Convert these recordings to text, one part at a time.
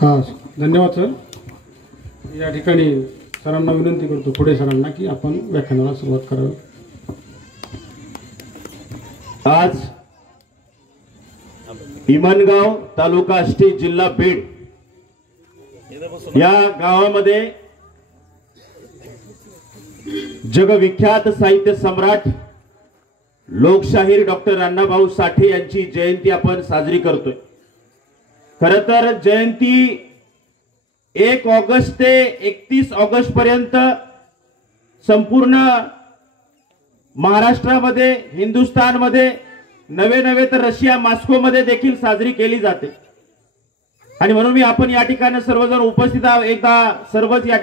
हां, धन्यवाद सर. या ठिकाणी सरांना विनंती करतो, पुढे सरांना, की आपण व्याख्यानाला सुरुवात करावी. आज इमनगाव तालुका आष्टी जिल्हा बीड या गावामध्ये जगविख्यात साहित्य सम्राट लोकशाहीर डॉक्टर अण्णाभाऊ साठे यांची जयंती आपण साजरी करतोय. खरं तर जयंती 1 ऑगस्ट ते 31 ऑगस्ट पर्यंत संपूर्ण महाराष्ट्रामध्ये, हिंदुस्थानमध्ये, नवे तर रशिया मॉस्कोमध्ये देखील साजरी केली जाते. आणि म्हणून मी आपण या ठिकाणी सर्वजण उपस्थित आहोत. एकदा सर्वच या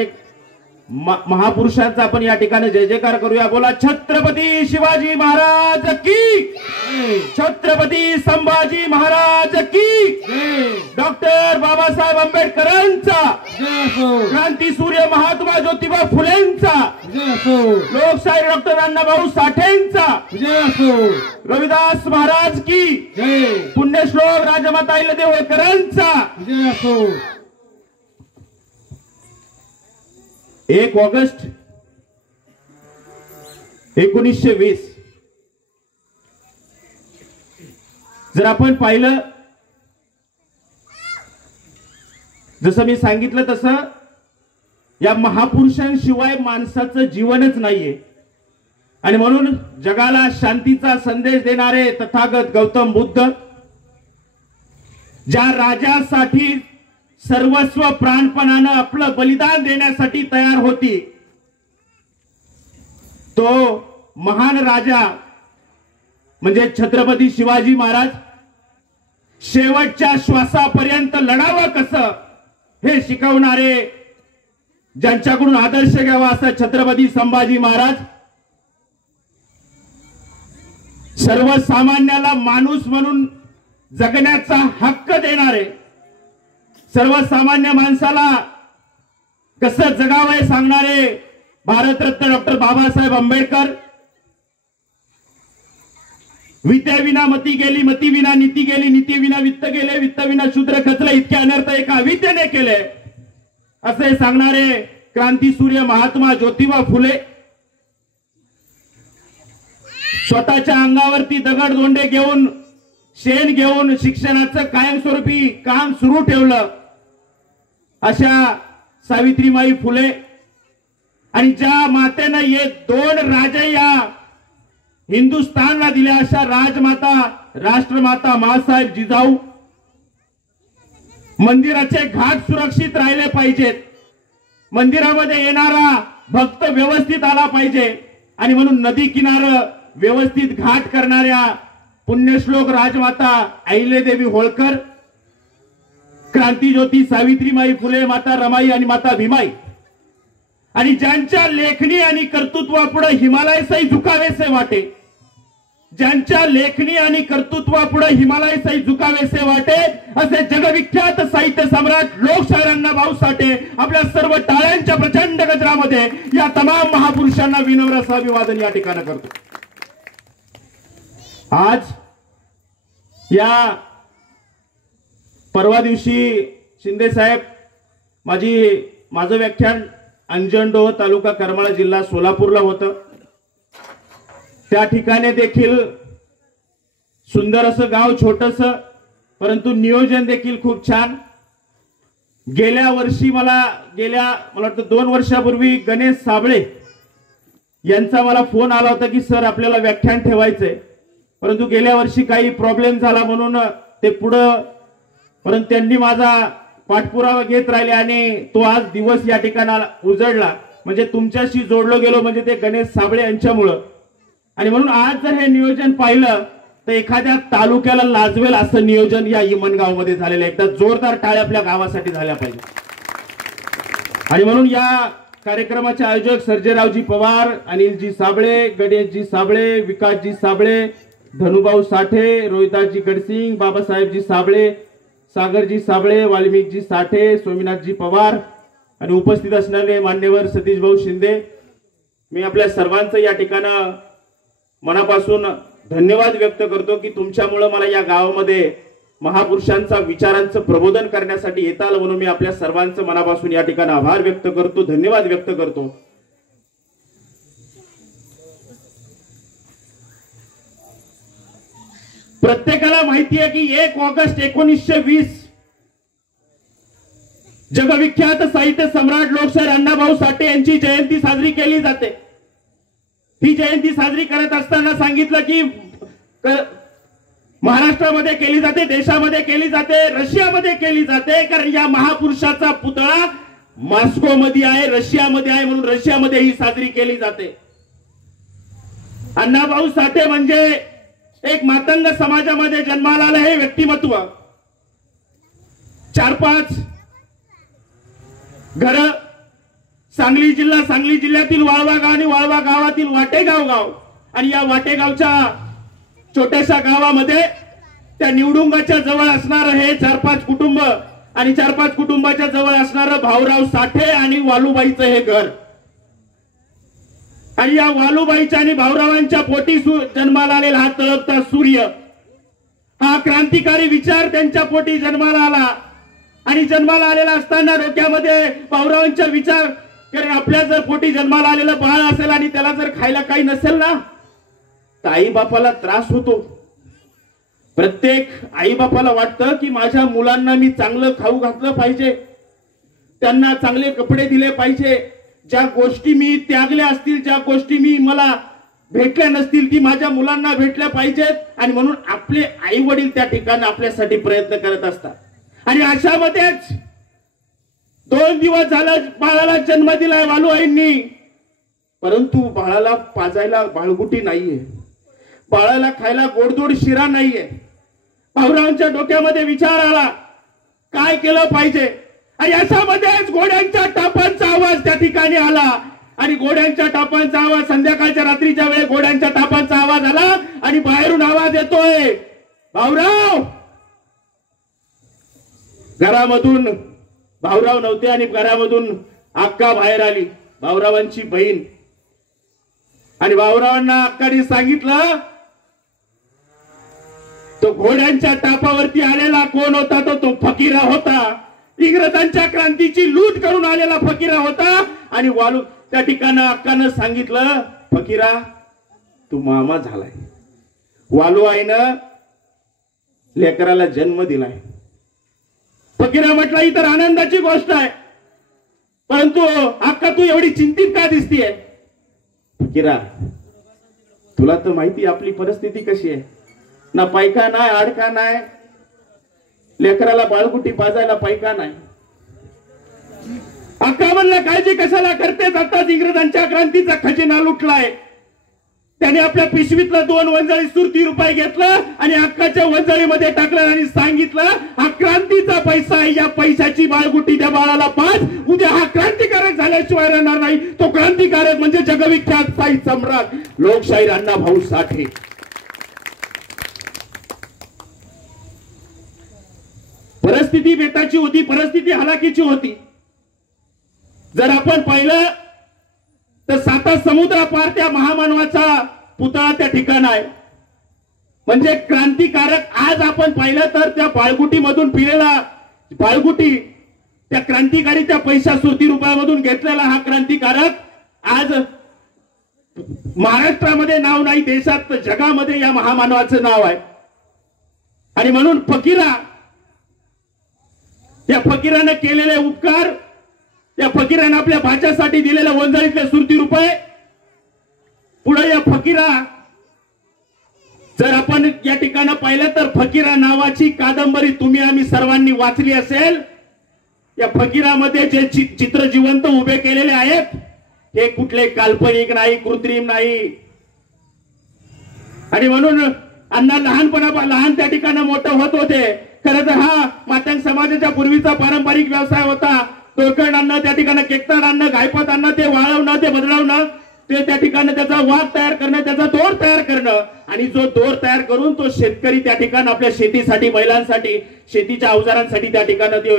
महापुरुषांचा आपण या ठिकाणी जय जयकार करूया. बोला छत्रपती शिवाजी महाराज की, छत्रपती संभाजी महाराज की, डॉक्टर बाबासाहेब आंबेडकरांचा, क्रांती सूर्य महात्मा ज्योतिबा फुलेंचा, लोकशाहीर डॉक्टर अण्णाभाऊ साठेंचा, रविदास महाराज की, पुण्यश्लोक राजमाता अहिल्यादेवी होळकरांचा. 1 ऑगस्ट 1920 जर आपण पाहिलं, जसं मी सांगितलं तसं या महापुरुषांशिवाय माणसाचं जीवनच नाहीये. आणि म्हणून जगाला शांतीचा संदेश देणारे तथागत गौतम बुद्ध ज्या राजासाठी सर्वस्व प्राणपणानं आपलं बलिदान देण्यासाठी तयार होती, तो महान राजा म्हणजे छत्रपती शिवाजी महाराज शेवटच्या श्वासापर्यंत लढावं कसं हे शिकवणारे, ज्यांच्याकडून आदर्श घ्यावा असा छत्रपती संभाजी महाराज, सर्वसामान्याला माणूस म्हणून जगण्याचा हक्क देणारे, सर्वसामान्य माणसाला कसं जगावं हे सांगणारे भारतरत्न डॉक्टर बाबासाहेब आंबेडकर. विद्याविना मती गेली, मतीविना नीती गेली, नीतीविना वित्त गेले, वित्तविना शूद्र खचले, इतके अनर्थ एका विद्येने केले असे सांगणारे क्रांती सूर्य महात्मा ज्योतिबा फुले. स्वतःच्या अंगावरती दगड दोंडे घेऊन, शेण घेऊन शिक्षणाचं कायमस्वरूपी काम सुरू ठेवलं अशा सावित्रीबाई फुले. आणि ज्या मातेनं हे 2 राजे या हिंदुस्थानला दिल्या अशा राजमाता, राष्ट्रमाता मासाहेब जिजाऊ. मंदिराचे घाट सुरक्षित राहिले पाहिजेत, मंदिरामध्ये येणारा भक्त व्यवस्थित आला पाहिजे, आणि म्हणून नदी किनार व्यवस्थित घाट करणाऱ्या पुण्यश्लोक राजमाता अहिल्यादेवी होळकर, क्रांतीज्योती सावित्रीबाई फुले, माता रमाई आणि माता भीमाई, आणि ज्यांच्या लेखणी आणि कर्तृत्वापुढे हिमालयासही झुकावेसे वाटे, ज्यांच्या लेखणी आणि कर्तृत्वापुढे हिमालयासही झुकावेसे वाटे असे जगविख्यात साहित्य सम्राट लोकशाहीर अण्णाभाऊ साठे आपल्या सर्व टाळ्यांच्या प्रचंड गजरामध्ये या तमाम महापुरुषांना विनम्र असं अभिवादन या ठिकाणी करतो. आज या परवा दिवशी शिंदे साहेब माझं व्याख्यान अंजनडोह तालुका करमाळा जिल्हा सोलापूरला होतं. त्या ठिकाणी देखील सुंदर असं गाव, छोटस, परंतु नियोजन देखील खूप छान. गेल्या वर्षी मला वाटतं 2 वर्षापूर्वी गणेश साबळे यांचा मला फोन आला होता की सर आपल्याला व्याख्यान ठेवायचंय, परंतु गेल्या वर्षी काही प्रॉब्लेम झाला म्हणून ते पुढं, परंतु त्यांनी माझा पाठपुरावा घेत राहिले आणि तो आज दिवस या ठिकाणाला उजळला. म्हणजे तुमच्याशी जोडलो गेलो म्हणजे ते गणेश साबळे यांच्यामुळं. आणि म्हणून आज जर हे नियोजन पाहिलं तर एखाद्या तालुक्याला लाजवेल असं नियोजन या इमनगाव मध्ये झालेलं आहे. एकदा जोरदार टाळ्या आपल्या गावासाठी झाल्या पाहिजे. आणि म्हणून या कार्यक्रमाचे आयोजक सर्जेरावजी पवार, अनिलजी साबळे, गणेशजी साबळे, विकासजी साबळे, धनुभाऊ साठे, रोहिदासजी गडसिंग, बाबासाहेबजी साबळे, सागरजी साबळे, वाल्मिकजी साठे, सोमनाथजी पवार आणि उपस्थित असणारे मान्यवर सतीश भाऊ शिंदे, मी आपल्या सर्वांचं या ठिकाणी मनापासून धन्यवाद व्यक्त करतो की तुमच्यामुळे मला या गावामध्ये महापुरुषांचा विचारांचं प्रबोधन करण्यासाठी येत आलं म्हणून मी आपल्या सर्वांचं मनापासून या ठिकाणी आभार व्यक्त करतो, धन्यवाद व्यक्त करतो. प्रत्येकाला माहिती आहे की 1 ऑगस्ट 1920 जगविख्यात साहित्य सम्राट लोकशाहीर अण्णाभाऊ साठे यांची जयंती साजरी केली जाते. ही जयंती साजरी करत असताना सांगितलं की महाराष्ट्रामध्ये केली जाते, देशामध्ये केली जाते, रशियामध्ये केली जाते, कारण या महापुरुषाचा पुतळा मॉस्को मध्ये आहे, रशियामध्ये आहे, म्हणून रशियामध्ये ही साजरी केली जाते. अण्णाभाऊ साठे म्हणजे एक मातंग समाजामध्ये जन्माला आलं हे व्यक्तिमत्व. 4-5 घर सांगली जिल्ह्यातील वाळवा गाव आणि वाळवा गावातील वाटेगाव गाव आणि या वाटेगावच्या छोट्याशा गावामध्ये त्या निवडुंगाच्या जवळ असणार हे 4-5 कुटुंब आणि 4-5 कुटुंबाच्या जवळ असणारं भाऊराव साठे आणि वालुबाईचं हे घर. आणि या वालुबाईच्या आणि भाऊरावांच्या पोटी जन्माला आलेला हा तळपता सूर्य, हा क्रांतिकारी विचार त्यांच्या पोटी जन्माला आला. आणि जन्माला आलेला असताना डोक्यामध्ये भाऊरावांचा विचार, कारण आपल्या जर पोटी जन्माला आलेलं बाळ असेल आणि त्याला जर खायला काही नसेल ना तर आई बापाला त्रास होतो. प्रत्येक आई बापाला वाटतं की माझ्या मुलांना मी चांगलं खाऊ घातलं पाहिजे, त्यांना चांगले कपडे दिले पाहिजे, ज्या गोष्टी मी त्यागल्या असतील, ज्या गोष्टी मी मला भेटल्या नसतील ती माझ्या मुलांना भेटल्या पाहिजेत. आणि म्हणून आपले आई वडील त्या ठिकाणी आपल्यासाठी प्रयत्न करत असतात. आणि अशामध्येच 2 दिवस झालं बाळाला जन्म दिलाय वालुआईंनी, परंतु बाळाला पाजायला बाळगुटी नाहीये, बाळाला खायला गोडधोड शिरा नाहीये. भाऊरावांच्या डोक्यामध्ये विचार आला काय केलं पाहिजे. आणि अशामध्येच घोड्यांच्या टापांचा आवाज त्या ठिकाणी आला. आणि घोड्यांच्या टापांचा आवाज, संध्याकाळच्या रात्रीच्या वेळे घोड्यांच्या टापांचा आवाज आला आणि बाहेरून आवाज येतोय भाऊराव. घरामधून भाऊराव नव्हते आणि घरामधून अक्का बाहेर आली, भाऊरावांची बहीण. आणि भाऊरावांना अक्काने सांगितलं तो घोड्यांच्या टापावरती आलेला कोण होता, तो फकीरा होता. इंग्रजांच्या क्रांतीची लूट करून आलेला फकीरा होता. आणि वालू त्या ठिकाणी अक्कानं सांगितलं फकीरा तू मामा झालाय. वालुआईनं लेकराला जन्म दिलाय. फकीरा म्हटलं ही तर आनंदाची गोष्ट आहे, परंतु अक्का तू एवढी चिंतित का दिसतीये. फकीरा तुला तर माहिती आपली परिस्थिती कशी आहे, ना पैका नाही, आडका नाही, लेकराला बाळगुटी पाजायला पैका नाही. अक्का म्हणलं काळजी कशाला करतेस, आताच इंग्रजांच्या क्रांतीचा खजिना लुटलाय. त्याने आपल्या पिशवीतलं 2 वंजळी सुरती रुपये घेतलं आणि अक्काच्या वंजळीमध्ये टाकलं आणि सांगितलं हा क्रांतीचा पैसा आहे, या पैशाची बाळगुटी त्या बाळाला पाज, उद्या हा क्रांतिकारक झाल्याशिवाय राहणार नाही. तो क्रांतिकारक म्हणजे जगविख्यात साहित्य सम्राट लोकशाहीर अण्णाभाऊ साठे. परिस्थिती बेताची होती, परिस्थिती हलाखीची होती. जर आपण पाहिलं तर 7 समुद्रापार त्या महामानवाचा पुतळा त्या ठिकाणी आहे. म्हणजे क्रांतिकारक आज आपण पाहिलं तर त्या बाळगुटीमधून पिलेला बाळगुटी, त्या क्रांतिकारी त्या पैसा सुरती रुपयामधून घेतलेला हा क्रांतिकारक आज महाराष्ट्रामध्ये नाव नाही, देशात जगामध्ये या महामानवाचं नाव आहे. आणि म्हणून फकीरा, या फकीराने केलेले उपकार, या फकीराने आपल्या भाच्यासाठी दिलेल्या वंजळीतले सुरती रुपये, पुढे या फकीरा जर आपण या ठिकाणी पाहिलं तर फकीरा नावाची कादंबरी तुम्ही आम्ही सर्वांनी वाचली असेल. या फकीरामध्ये जे चित्र जिवंत उभे केलेले आहेत हे कुठले काल्पनिक नाही, कृत्रिम नाही. आणि म्हणून अण्णा लहान त्या ठिकाणी मोठं होत होते. खरं तर हा मातंग समाजाच्या पूर्वीचा पारंपरिक व्यवसाय होता. तोडकण आणणं, त्या ठिकाणी केकताड आणणं, गायपत आणणं, ते वाळवणं, ते बदलवणं, ते त्या ठिकाणी त्याचा वाघ तयार करणं, त्याचा दोर तयार करणं. आणि जो दोर तयार करून तो शेतकरी त्या ठिकाणी आपल्या शेतीसाठी, बैलांसाठी, शेतीच्या अवजारांसाठी त्या ठिकाणी ते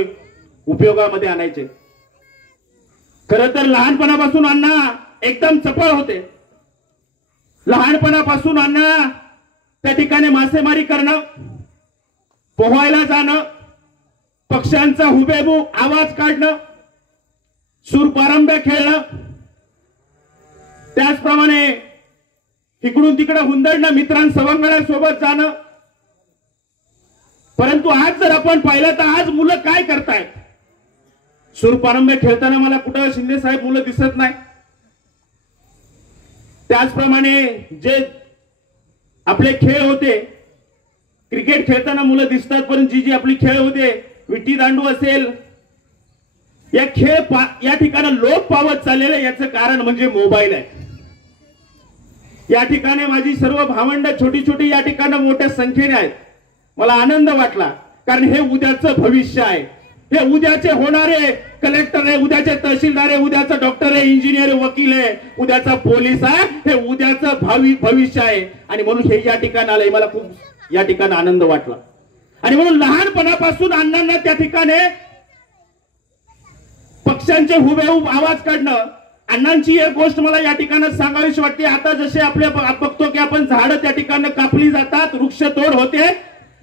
उपयोगामध्ये आणायचे. खरं तर लहानपणापासून अण्णा एकदम चपळ होते. लहानपणापासून अण्णा त्या ठिकाणी मासेमारी करणं, पोहायला जाणं, पक्ष्यांचा हुबेहूब आवाज काढणं, सूरपारंब्या खेळणं, त्याचप्रमाणे इकडून तिकडे हुंदडणं, मित्रांसवंगड्यांसोबत जाणं. परंतु आज जर आपण पाहिलं तर आज मुलं काय करतायत? सूरपारंब्या खेळताना मला कुठं शिंदे साहेब मुलं दिसत नाही. त्याचप्रमाणे जे आपले खेळ होते, क्रिकेट खेळताना मुलं दिसतात, परंतु जी आपली खेळ होते, विटी दांडू असेल, या खेळ या ठिकाणी लोप पावत चाललेले याचं कारण म्हणजे मोबाईल आहे. या ठिकाणी माझी सर्व भावंड छोटी छोटी या ठिकाणी मोठ्या संख्येने आहेत. मला आनंद वाटला, कारण हे उद्याचं भविष्य आहे. हे उद्याचे होणारे कलेक्टर आहे, उद्याचे तहसीलदार आहे, उद्याचा डॉक्टर आहे, इंजिनियर आहे, वकील आहे, उद्याचा पोलीस आहे. हे उद्याचं भविष्य आहे. आणि म्हणून हे या ठिकाणी आलंय, मला खूप या ठिकाणी आनंद वाटला. आणि म्हणून लहानपणापासून अण्णांना त्या ठिकाणी पक्ष्यांचे हुबेहूब आवाज काढणं. अण्णांची एक गोष्ट मला या ठिकाणी सांगावीशी वाटते. आता जसे आपल्या बघतो की आपण झाडं त्या ठिकाणी कापली जातात, वृक्षतोड होते,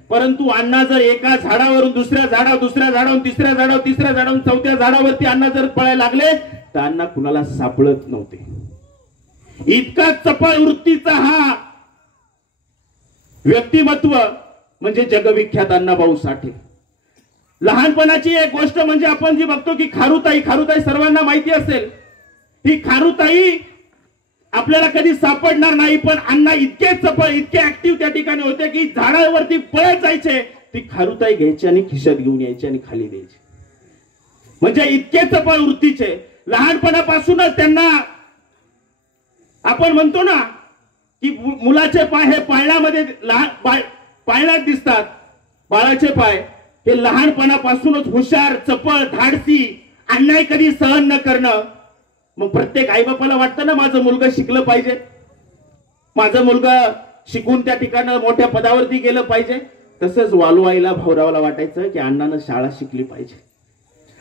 परंतु अण्णा जर एका झाडावरून दुसऱ्या झाडावर, दुसऱ्या झाडावरून तिसऱ्या झाडावर, तिसऱ्या झाडावरून चौथ्या झाडावरती अण्णा जर पळायला लागले तर अण्णा कुणाला सापडत नव्हते. इतका चपळ वृत्तीचा हा व्यक्तिमत्व म्हणजे जगविख्यात अण्णाभाऊ साठे. लहानपणाची एक गोष्ट म्हणजे आपण जी बघतो की खारुताई सर्वांना माहिती असेल. ही खारुताई आपल्याला कधी सापडणार नाही, पण अण्णा इतके चपळ, इतके ऍक्टिव्ह त्या ठिकाणी होते की झाडावरती पळत जायचे, ती खारुताई घ्यायची आणि खिशात घेऊन यायची आणि खाली द्यायची. म्हणजे इतके चपळ वृत्तीचे. लहानपणापासूनच त्यांना आपण म्हणतो ना की मुलाचे पाय हे पाळण्यामध्ये पाळण्यात दिसतात, बाळाचे पाय हे लहानपणापासूनच हुशार, चपळ, धाडसी, अन्याय कधी सहन न करणं. मग प्रत्येक आई बापाला वाटतं ना माझं मुलगा शिकलं पाहिजे, माझं मुलगा शिकून त्या ठिकाणी मोठ्या पदावरती गेलं पाहिजे. तसंच वालुआईला, भाऊरावाला वाटायचं की अण्णानं शाळा शिकली पाहिजे.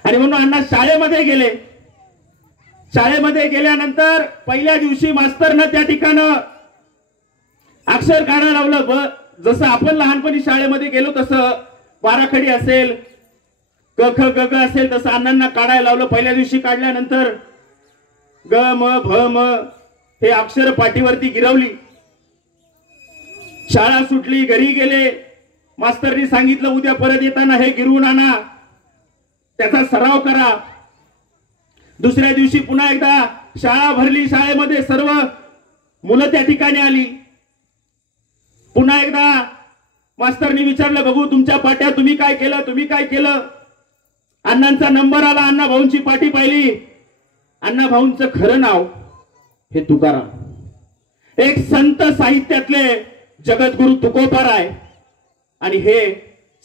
आणि म्हणून अण्णा शाळेमध्ये गेले. शाळेमध्ये गेल्यानंतर पहिल्या दिवशी मास्तरनं त्या ठिकाणी अक्षर काढायला लावलं. जसं आपण लहानपणी शाळेमध्ये गेलो तसं बाराखडी असेल, क ख ग ग असेल, तसं अण्णांना काढायला लावलं. पहिल्या दिवशी काढल्यानंतर ग म भ म हे अक्षर पाठीवरती गिरवली. शाळा सुटली, घरी गेले. मास्तरनी सांगितलं उद्या परत येताना हे गिरवून आणा, त्याचा सराव करा. दुसऱ्या दिवशी पुन्हा एकदा शाळा भरली. शाळेमध्ये सर्व मुलं त्या ठिकाणी आली. पुन्हा एकदा मास्तरनी विचारलं, बघू तुमच्या पाट्या, तुम्ही काय केलं, तुम्ही काय केलं. अण्णांचा नंबर आला. अण्णा भाऊंची पाटी पाहिली. अण्णा भाऊंचं खरं नाव हे तुकाराम. एक संत साहित्यातले जगद्गुरु तुकोबाराय आणि हे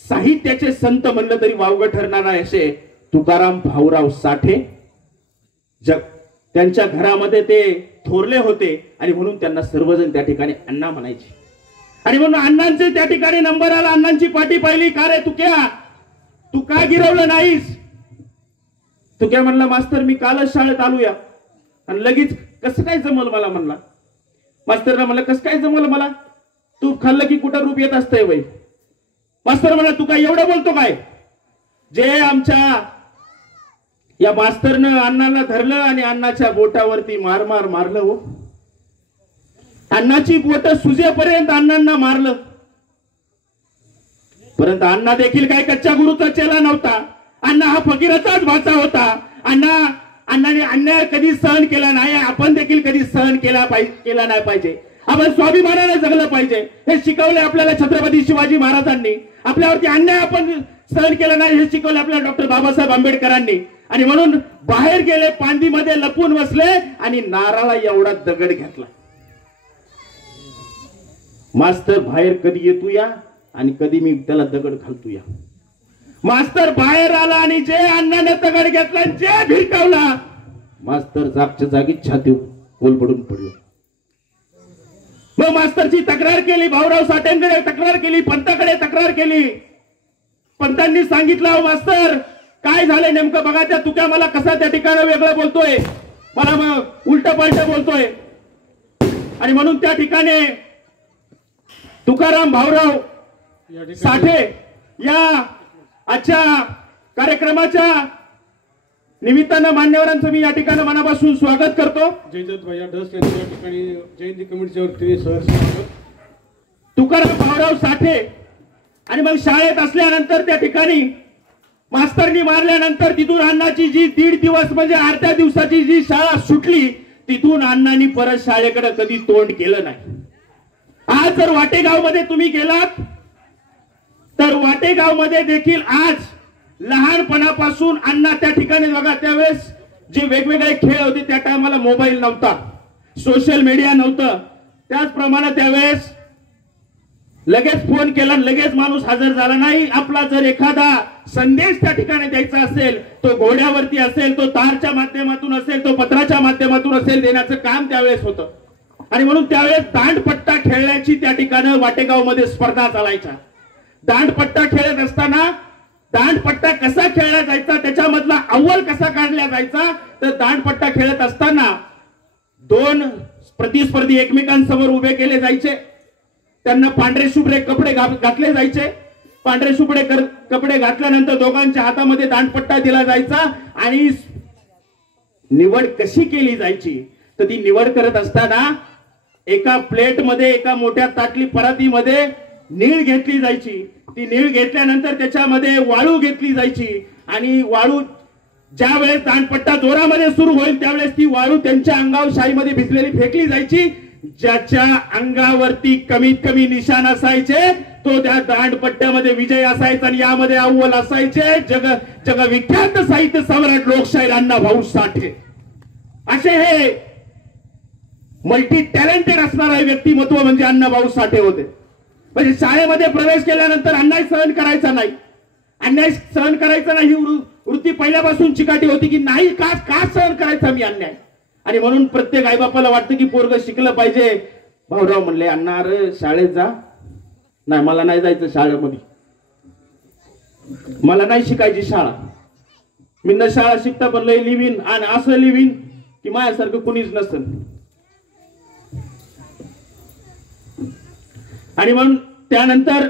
साहित्याचे संत म्हणलं तरी वावगं ठरणार आहे असे तुकाराम भाऊराव साठे. त्यांच्या घरामध्ये ते थोरले होते आणि म्हणून त्यांना सर्वजण त्या ठिकाणी अण्णा म्हणायचे. आणि म्हणून अण्णांचे त्या ठिकाणी नंबर आला. अण्णांची पाटी पाहिली. का रे तुक्या, तू का गिरवलं नाहीस? तुक्या म्हणला, मास्तर मी कालच शाळेत आलोया आणि लगेच कसं काय जमल मला म्हणला. मास्तरला म्हणलं, कसं काय जमल मला? तू खाल्लं की कुठं रूप येत असतंय बाई. मास्तर म्हणला, तू काय एवढं बोलतो काय? जे आमच्या या मास्तरनं अण्णाला धरलं आणि अण्णाच्या बोटावरती मार मार मारलं. हो, अण्णाची बोट सुजेपर्यंत अण्णांना मारलं. परंतु अण्णा देखील काय कच्च्या गुरुचा चेला नव्हता. अण्णा हा फकीराचाच भाचा होता. अण्णाने अन्याय कधी सहन केला नाही. आपण देखील कधी सहन केला नाही पाहिजे. आपण स्वाभिमानाने जगलं पाहिजे. हे शिकवले आपल्याला छत्रपती शिवाजी महाराजांनी. आपल्यावरती अन्याय आपण सहन केला नाही हे शिकवले आपल्याला डॉक्टर बाबासाहेब आंबेडकरांनी. आणि म्हणून बाहेर गेले, पांदीमध्ये लपून बसले आणि नारळा एवढा दगड घेतला. मास्तर बाहेर कधी येतो या आणि कधी मी त्याला दगड घालतो या. मास्तर बाहेर आला आणि जे अण्णाने दगड घेतला, जे भिरकावला, मास्तर जागच्या जागी छाती कोलबडून पडलो. मग मास्तरची तक्रार केली, भाऊराव साठेंकडे तक्रार केली, पंताकडे तक्रार केली. पंतांनी सांगितलं, अहो मास्तर काय झालंय नेमकं बघा. त्या तुक्या मला कसा त्या ठिकाणी वेगळं बोलतोय, मला मग उलट पालट बोलतोय. आणि म्हणून त्या ठिकाणी तुकाराम भाऊराव साठे या आजच्या कार्यक्रमाच्या निमित्तानं मान्यवरांचं मी या ठिकाणी मनापासून स्वागत करतो. जयदत्त भैया डस यांच्या ठिकाणी जयंती कमिटीच्या वतीने सहर्ष तुकाराम भाऊराव साठे. आणि मग शाळेत असल्यानंतर त्या ठिकाणी मास्तरनी मारल्यानंतर तिथून अण्णाची जी 1.5 दिवस म्हणजे अर्ध्या दिवसाची जी शाळा सुटली, तिथून अण्णांनी परत शाळेकडे कधी तोंड केलं नाही. आज जर वाटेगाव मध्ये तुम्ही गेलात तर वाटेगाव मध्ये देखील आज लहानपणापासून अण्णा त्या ठिकाणी बघा, त्यावेळेस जे वेगवेगळे खेळ होते त्या टायमाला मोबाईल नव्हता, सोशल मीडिया नव्हतं. त्याचप्रमाणे त्यावेळेस लगेच फोन केला, लगेच माणूस हजर झाला नाही. आपला जर एखादा संदेश त्या ठिकाणी द्यायचा असेल, तो घोड्यावरती असेल, तो तारच्या माध्यमातून असेल, तो पत्राच्या माध्यमातून असेल, देण्याचं काम त्यावेळेस होतं. आणि म्हणून त्यावेळेस दांडपट्टा खेळण्याची त्या ठिकाणी वाटेगाव मध्ये स्पर्धा चालायच्या. दांडपट्टा खेळत असताना दांडपट्टा कसा खेळला जायचा, त्याच्यामधला अव्वल कसा काढला जायचा, तर दांडपट्टा खेळत असताना 2 प्रतिस्पर्धी एकमेकांसमोर उभे केले जायचे. त्यांना पांढरे शुभ्रे कपडे घातले जायचे. पांढरे शुभ्रे कपडे घातल्यानंतर दोघांच्या हातामध्ये दांडपट्टा दिला जायचा. आणि निवड कशी केली जायची, तर ती निवड करत असताना एका प्लेट मध्ये, एका मोठ्या ताटली परातीमध्ये नीळ घेतली जायची. ती नीळ घेतल्यानंतर त्याच्यामध्ये वाळू घेतली जायची. आणि वाळू ज्या वेळेस दांडपट्टा जोरामध्ये सुरू होईल त्यावेळेस ती वाळू त्यांच्या अंगावर शाईमध्ये भिजलेली फेकली जायची. ज्याच्या अंगावरती कमीत कमी निशाण असायचे तो त्या दांडपट्ट्यामध्ये विजय असायचा. आणि यामध्ये अव्वल असायचे जगविख्यात साहित्य सम्राट लोकशाहीर अण्णाभाऊ साठे. असे हे मल्टी टॅलेंटेड असणारे व्यक्तिमत्व म्हणजे अण्णाभाऊ साठे होते. म्हणजे शाळेमध्ये प्रवेश केल्यानंतर अन्याय सहन करायचा नाही, अन्याय सहन करायचा नाही ही वृत्ती पहिल्यापासून चिकाटी होती की नाही, का सहन करायचा मी अन्याय. आणि म्हणून प्रत्येक आईबापाला वाटतं की पोरग शिकलं पाहिजे. भाऊराव म्हणले, अण्णा अरे शाळेत जा. नाही, मला नाही जायचं शाळेमध्ये, मला नाही शिकायची शाळा. मी न शाळा शिकता पण लय लिवीन आणि असं लिवीन की माझ्यासारखं कुणीच नसेल. आणि म्हणून त्यानंतर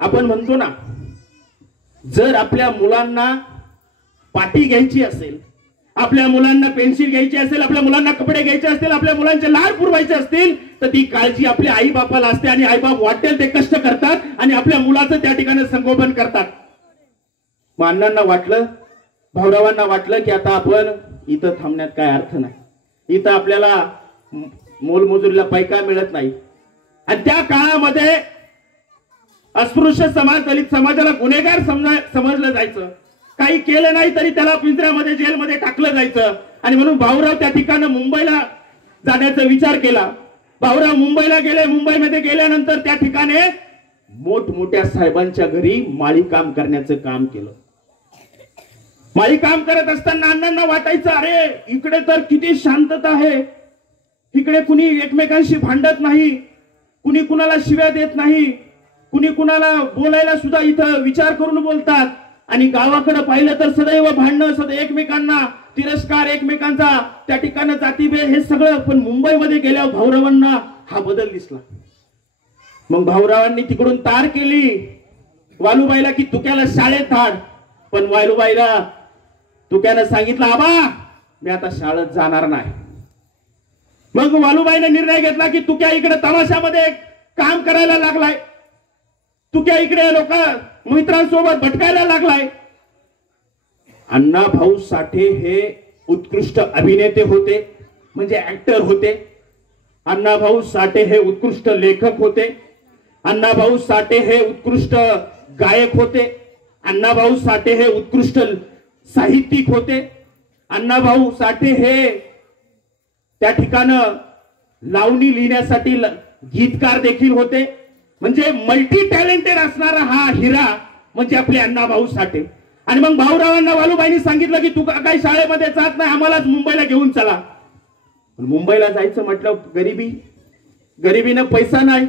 आपण म्हणतो ना, जर आपल्या मुलांना पाटी घ्यायची असेल, आपल्या मुलांना पेन्सिल घ्यायची असेल, आपल्या मुलांना कपडे घ्यायचे असतील, आपल्या मुलांचे लाड पुरवायचे असतील, तर ती काळजी आपल्या आई बापाला असते. आणि आई बाप वाटेल ते कष्ट करतात आणि आपल्या मुलाचं त्या ठिकाणी संगोपन करतात. मग अण्णांना वाटलं, भाऊरावांना वाटलं की आता आपण इथं थांबण्यात काय अर्थ नाही, इथं आपल्याला मोलमजुरीला पैका मिळत नाही. आणि त्या काळामध्ये अस्पृश्य समाज, दलित समाजाला गुन्हेगार समजलं जायचं. काही केलं नाही तरी त्याला पिंजऱ्यामध्ये, जेलमध्ये टाकलं जायचं. आणि म्हणून भाऊराव त्या ठिकाणी मुंबईला जाण्याचा विचार केला. भाऊराव मुंबईला गेले. मुंबईमध्ये गेल्यानंतर त्या ठिकाणी मोठमोठ्या साहेबांच्या घरी माळी काम करण्याचं काम केलं. माळी काम करत असताना अण्णांना वाटायचं, अरे इकडे तर किती शांतता आहे, इकडे कुणी एकमेकांशी भांडत नाही, कुणी कुणाला शिव्या देत नाही, कुणी कुणाला बोलायला सुद्धा इथं विचार करून बोलतात. आणि गावाकडे पाहिलं तर सदैव भांडणं, सदैव एकमेकांना तिरस्कार, एकमेकांचा त्या ठिकाणी जातीभेद, हे सगळं. पण मुंबईमध्ये गेल्यावर भाऊरावांना हा बदल दिसला. मग भाऊरावांनी तिकडून तार केली वालुबाईला की तुक्याला शाळेत धाड. पण वालुबाईला तुक्यानं सांगितलं, आबा मी आता शाळेत जाणार नाही. मग वालुबाईने निर्णय घेतला की तुक्या इकडे तमाशामध्ये काम करायला लागलाय, तुक्या इकडे लोक मित्रांसोबत भटकायला लागलाय. अण्णाभाऊ साठे हे उत्कृष्ट अभिनेते होते, म्हणजे ऍक्टर होते. अण्णाभाऊ साठे हे उत्कृष्ट लेखक होते. अण्णाभाऊ साठे हे उत्कृष्ट गायक होते. अण्णाभाऊ साठे हे उत्कृष्ट साहित्यिक होते. अण्णाभाऊ साठे हे त्या ठिकाणं लावणी लिहिण्यासाठी गीतकार देखील होते. म्हणजे मल्टी टॅलेंटेड असणारा हा हिरा म्हणजे आपले अण्णाभाऊ साठे. आणि मग भाऊरावांना वालुबाईंनी सांगितलं की तू काही शाळेमध्ये जात नाही, आम्हालाच मुंबईला घेऊन चला. मुंबईला जायचं म्हटलं गरिबीनं पैसा नाही,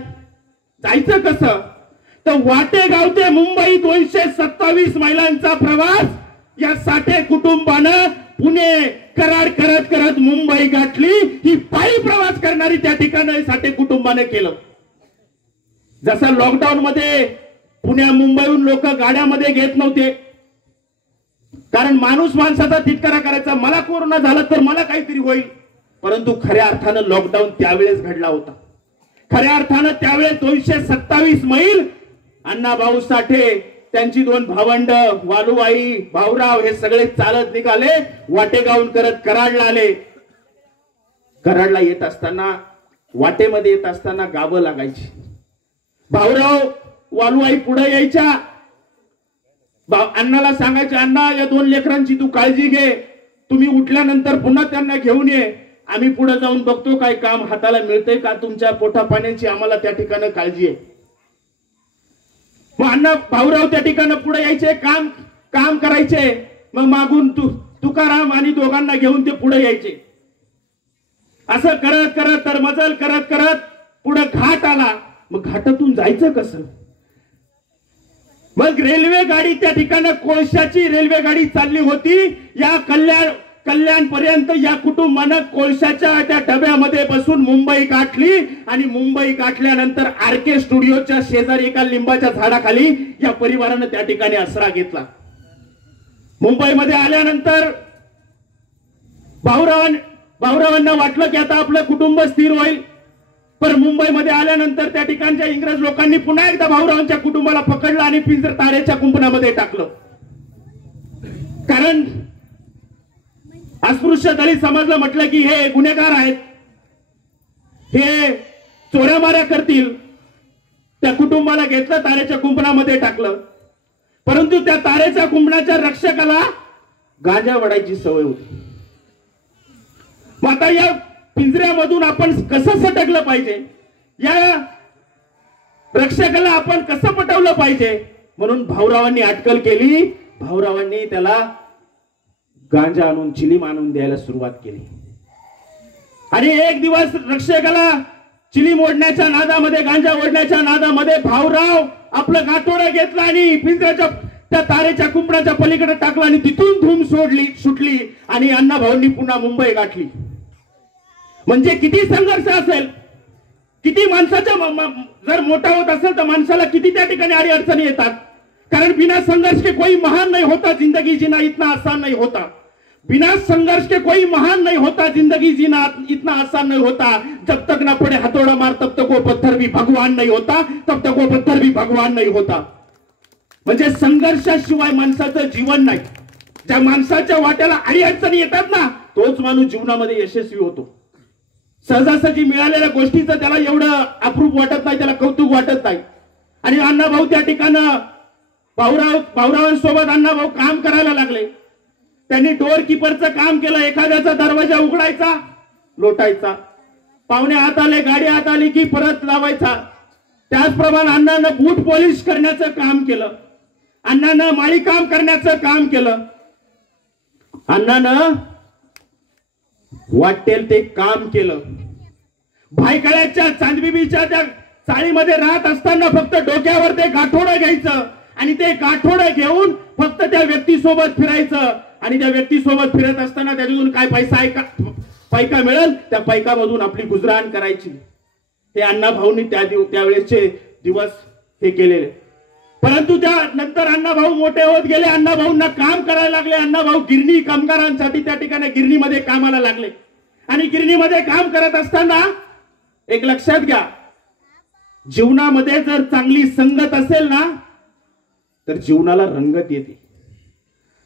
जायचं कसं? तर वाटेगाव ते मुंबई 227 मैलांचा प्रवास या साठे कुटुंबानं पुणे कराड करत करत मुंबई गाठली. ही पायी प्रवास करणारी त्या ठिकाणी साठे कुटुंबाने केलं. जसं लॉकडाऊन मध्ये पुण्या मुंबईहून लोक गाड्यामध्ये घेत नव्हते, कारण माणूस माणसाचा तिटकारा करायचा, मला कोरोना झाला तर मला काहीतरी होईल. परंतु खऱ्या अर्थानं लॉकडाऊन त्यावेळेस घडला होता. खऱ्या अर्थानं त्यावेळेस 227 मैल अण्णाभाऊ साठे, त्यांची 2 भावंड वालुबाई, भाऊराव हे सगळे चालत निघाले, वाटेगावून करत कराडला आले. कराडला येत असताना, वाटेमध्ये येत असताना गावं लागायची. भाऊराव वालुबाई पुढे यायच्या, अण्णाला सांगायचे, अण्णा या 2 लेकरांची तू काळजी घे, तुम्ही उठल्यानंतर पुन्हा त्यांना घेऊन ये, आम्ही पुढे जाऊन बघतो काय काम हाताला मिळतंय का, तुमच्या पोटा पाण्याची आम्हाला त्या ठिकाणी काळजी आहे. मग अण्णा भाऊराव त्या ठिकाणी पुढे यायचे, काम करायचे. मग मागून तुकाराम आणि दोघांना घेऊन ते पुढे यायचे. असं करत करत तरमजल करत करत पुढे घाट आला. मग घाटातून जायचं कसं? मग रेल्वे गाडी त्या ठिकाणी, कोळशाची रेल्वे गाडी चालली होती. या कल्याण पर्यंत या कुटुंबानं कोळशाच्या त्या डब्यामध्ये बसून मुंबई गाठली. आणि मुंबई गाठल्यानंतर आरके स्टुडिओच्या शेजारी एका लिंबाच्या झाडाखाली या परिवारानं त्या ठिकाणी आसरा घेतला. मुंबईमध्ये आल्यानंतर भाऊरावांना वाटलं की आता आपलं कुटुंब स्थिर होईल. पण मुंबईमध्ये आल्यानंतर त्या ठिकाणच्या इंग्रज लोकांनी पुन्हा एकदा भाऊरावांच्या कुटुंबाला पकडलं आणि पिंजर तारेच्या कुंपणामध्ये टाकलं. कारण अस्पृश्य दलित समाजला म्हटलं की हे गुन्हेगार आहेत, हे चोऱ्या माऱ्या करतील. त्या कुटुंबाला घेतलं, तारेच्या कुंपणामध्ये टाकलं. परंतु त्या तारेच्या कुंपणाच्या रक्षकाला गांजा वडायची सवय होती. मग आता या पिंजऱ्यामधून आपण कसं सटकलं पाहिजे, या रक्षकाला आपण कसं पटवलं पाहिजे, म्हणून भाऊरावांनी अटकल केली. भाऊरावांनी त्याला गांजा आणून, चिलीम आणून द्यायला सुरुवात केली. आणि एक दिवस रक्षकाला चिलीम ओढण्याच्या नादामध्ये, गांजा ओढण्याच्या नादामध्ये भाऊराव आपलं गाठोडं घेतलं आणि पिंजऱ्याच्या त्या तारेच्या कुंपणाच्या पलीकडे टाकलं आणि तिथून धूम सुटली आणि अण्णाभाऊंनी पुन्हा मुंबई गाठली. म्हणजे किती संघर्ष असेल, किती माणसाच्या जर मोठा होत असेल तर माणसाला किती त्या ठिकाणी अडचणी येतात. कारण बिना संघर्ष के कोई महान नहीं होता, जिंदगी जीना इतना आसान नहीं होता. बिना संघर्ष के कोई महान नहीं होता, जिंदगी जीना इतना आसान नहीं होता. जब तक ना पड़े हथौड़ा मार तब तक वो पत्थर भी भगवान नहीं होता, तब तक वो पत्थर भी भगवान नहीं होता. म्हणजे संघर्षाशिवाय माणसाचं जीवन नाही. ज्या माणसाच्या वाट्याला अडचणी येतात ना, तोच माणूस जीवनामध्ये यशस्वी होतो. सहजासहजी मिळालेल्या गोष्टीचं त्याला एवढं अप्रूप वाटत नाही, त्याला कौतुक वाटत नाही. आणि अण्णाभाऊ त्या ठिकाणी भाऊरावांसोबत अण्णाभाऊ काम करायला लागले. त्यांनी डोअर कीपरचं काम केलं. एखाद्याचा दरवाजा उघडायचा, लोटायचा, पाहुणे हात आले, गाडी हात आली की परत लावायचा. त्याचप्रमाणे अण्णानं बूट पॉलिश करण्याचं काम केलं, अण्णानं माळी काम करण्याचं काम केलं. अण्णानं वाटेल ते काम केलं. भायखळ्याच्या चांदबिबीच्या त्या चाळीमध्ये राहत असताना फक्त डोक्यावर ते गाठोडं घ्यायचं आणि ते गाठोडं घेऊन फक्त त्या व्यक्तीसोबत फिरायचं. आणि त्या व्यक्तीसोबत फिरत असताना त्याच्यातून काय पैका मिळेल, त्या पैकामधून आपली गुजराण करायची. हे अण्णाभाऊंनी त्यावेळेसचे दिवस हे केलेले. परंतु त्यानंतर अण्णाभाऊ मोठे होत गेले, अण्णाभाऊंना काम करायला लागले. अण्णाभाऊ गिरणी कामगारांसाठी त्या ठिकाणी गिरणीमध्ये कामाला लागले. आणि गिरणीमध्ये काम करत असताना एक लक्षात घ्या, जीवनामध्ये जर चांगली संगत असेल ना तर जीवनाला रंगत येते.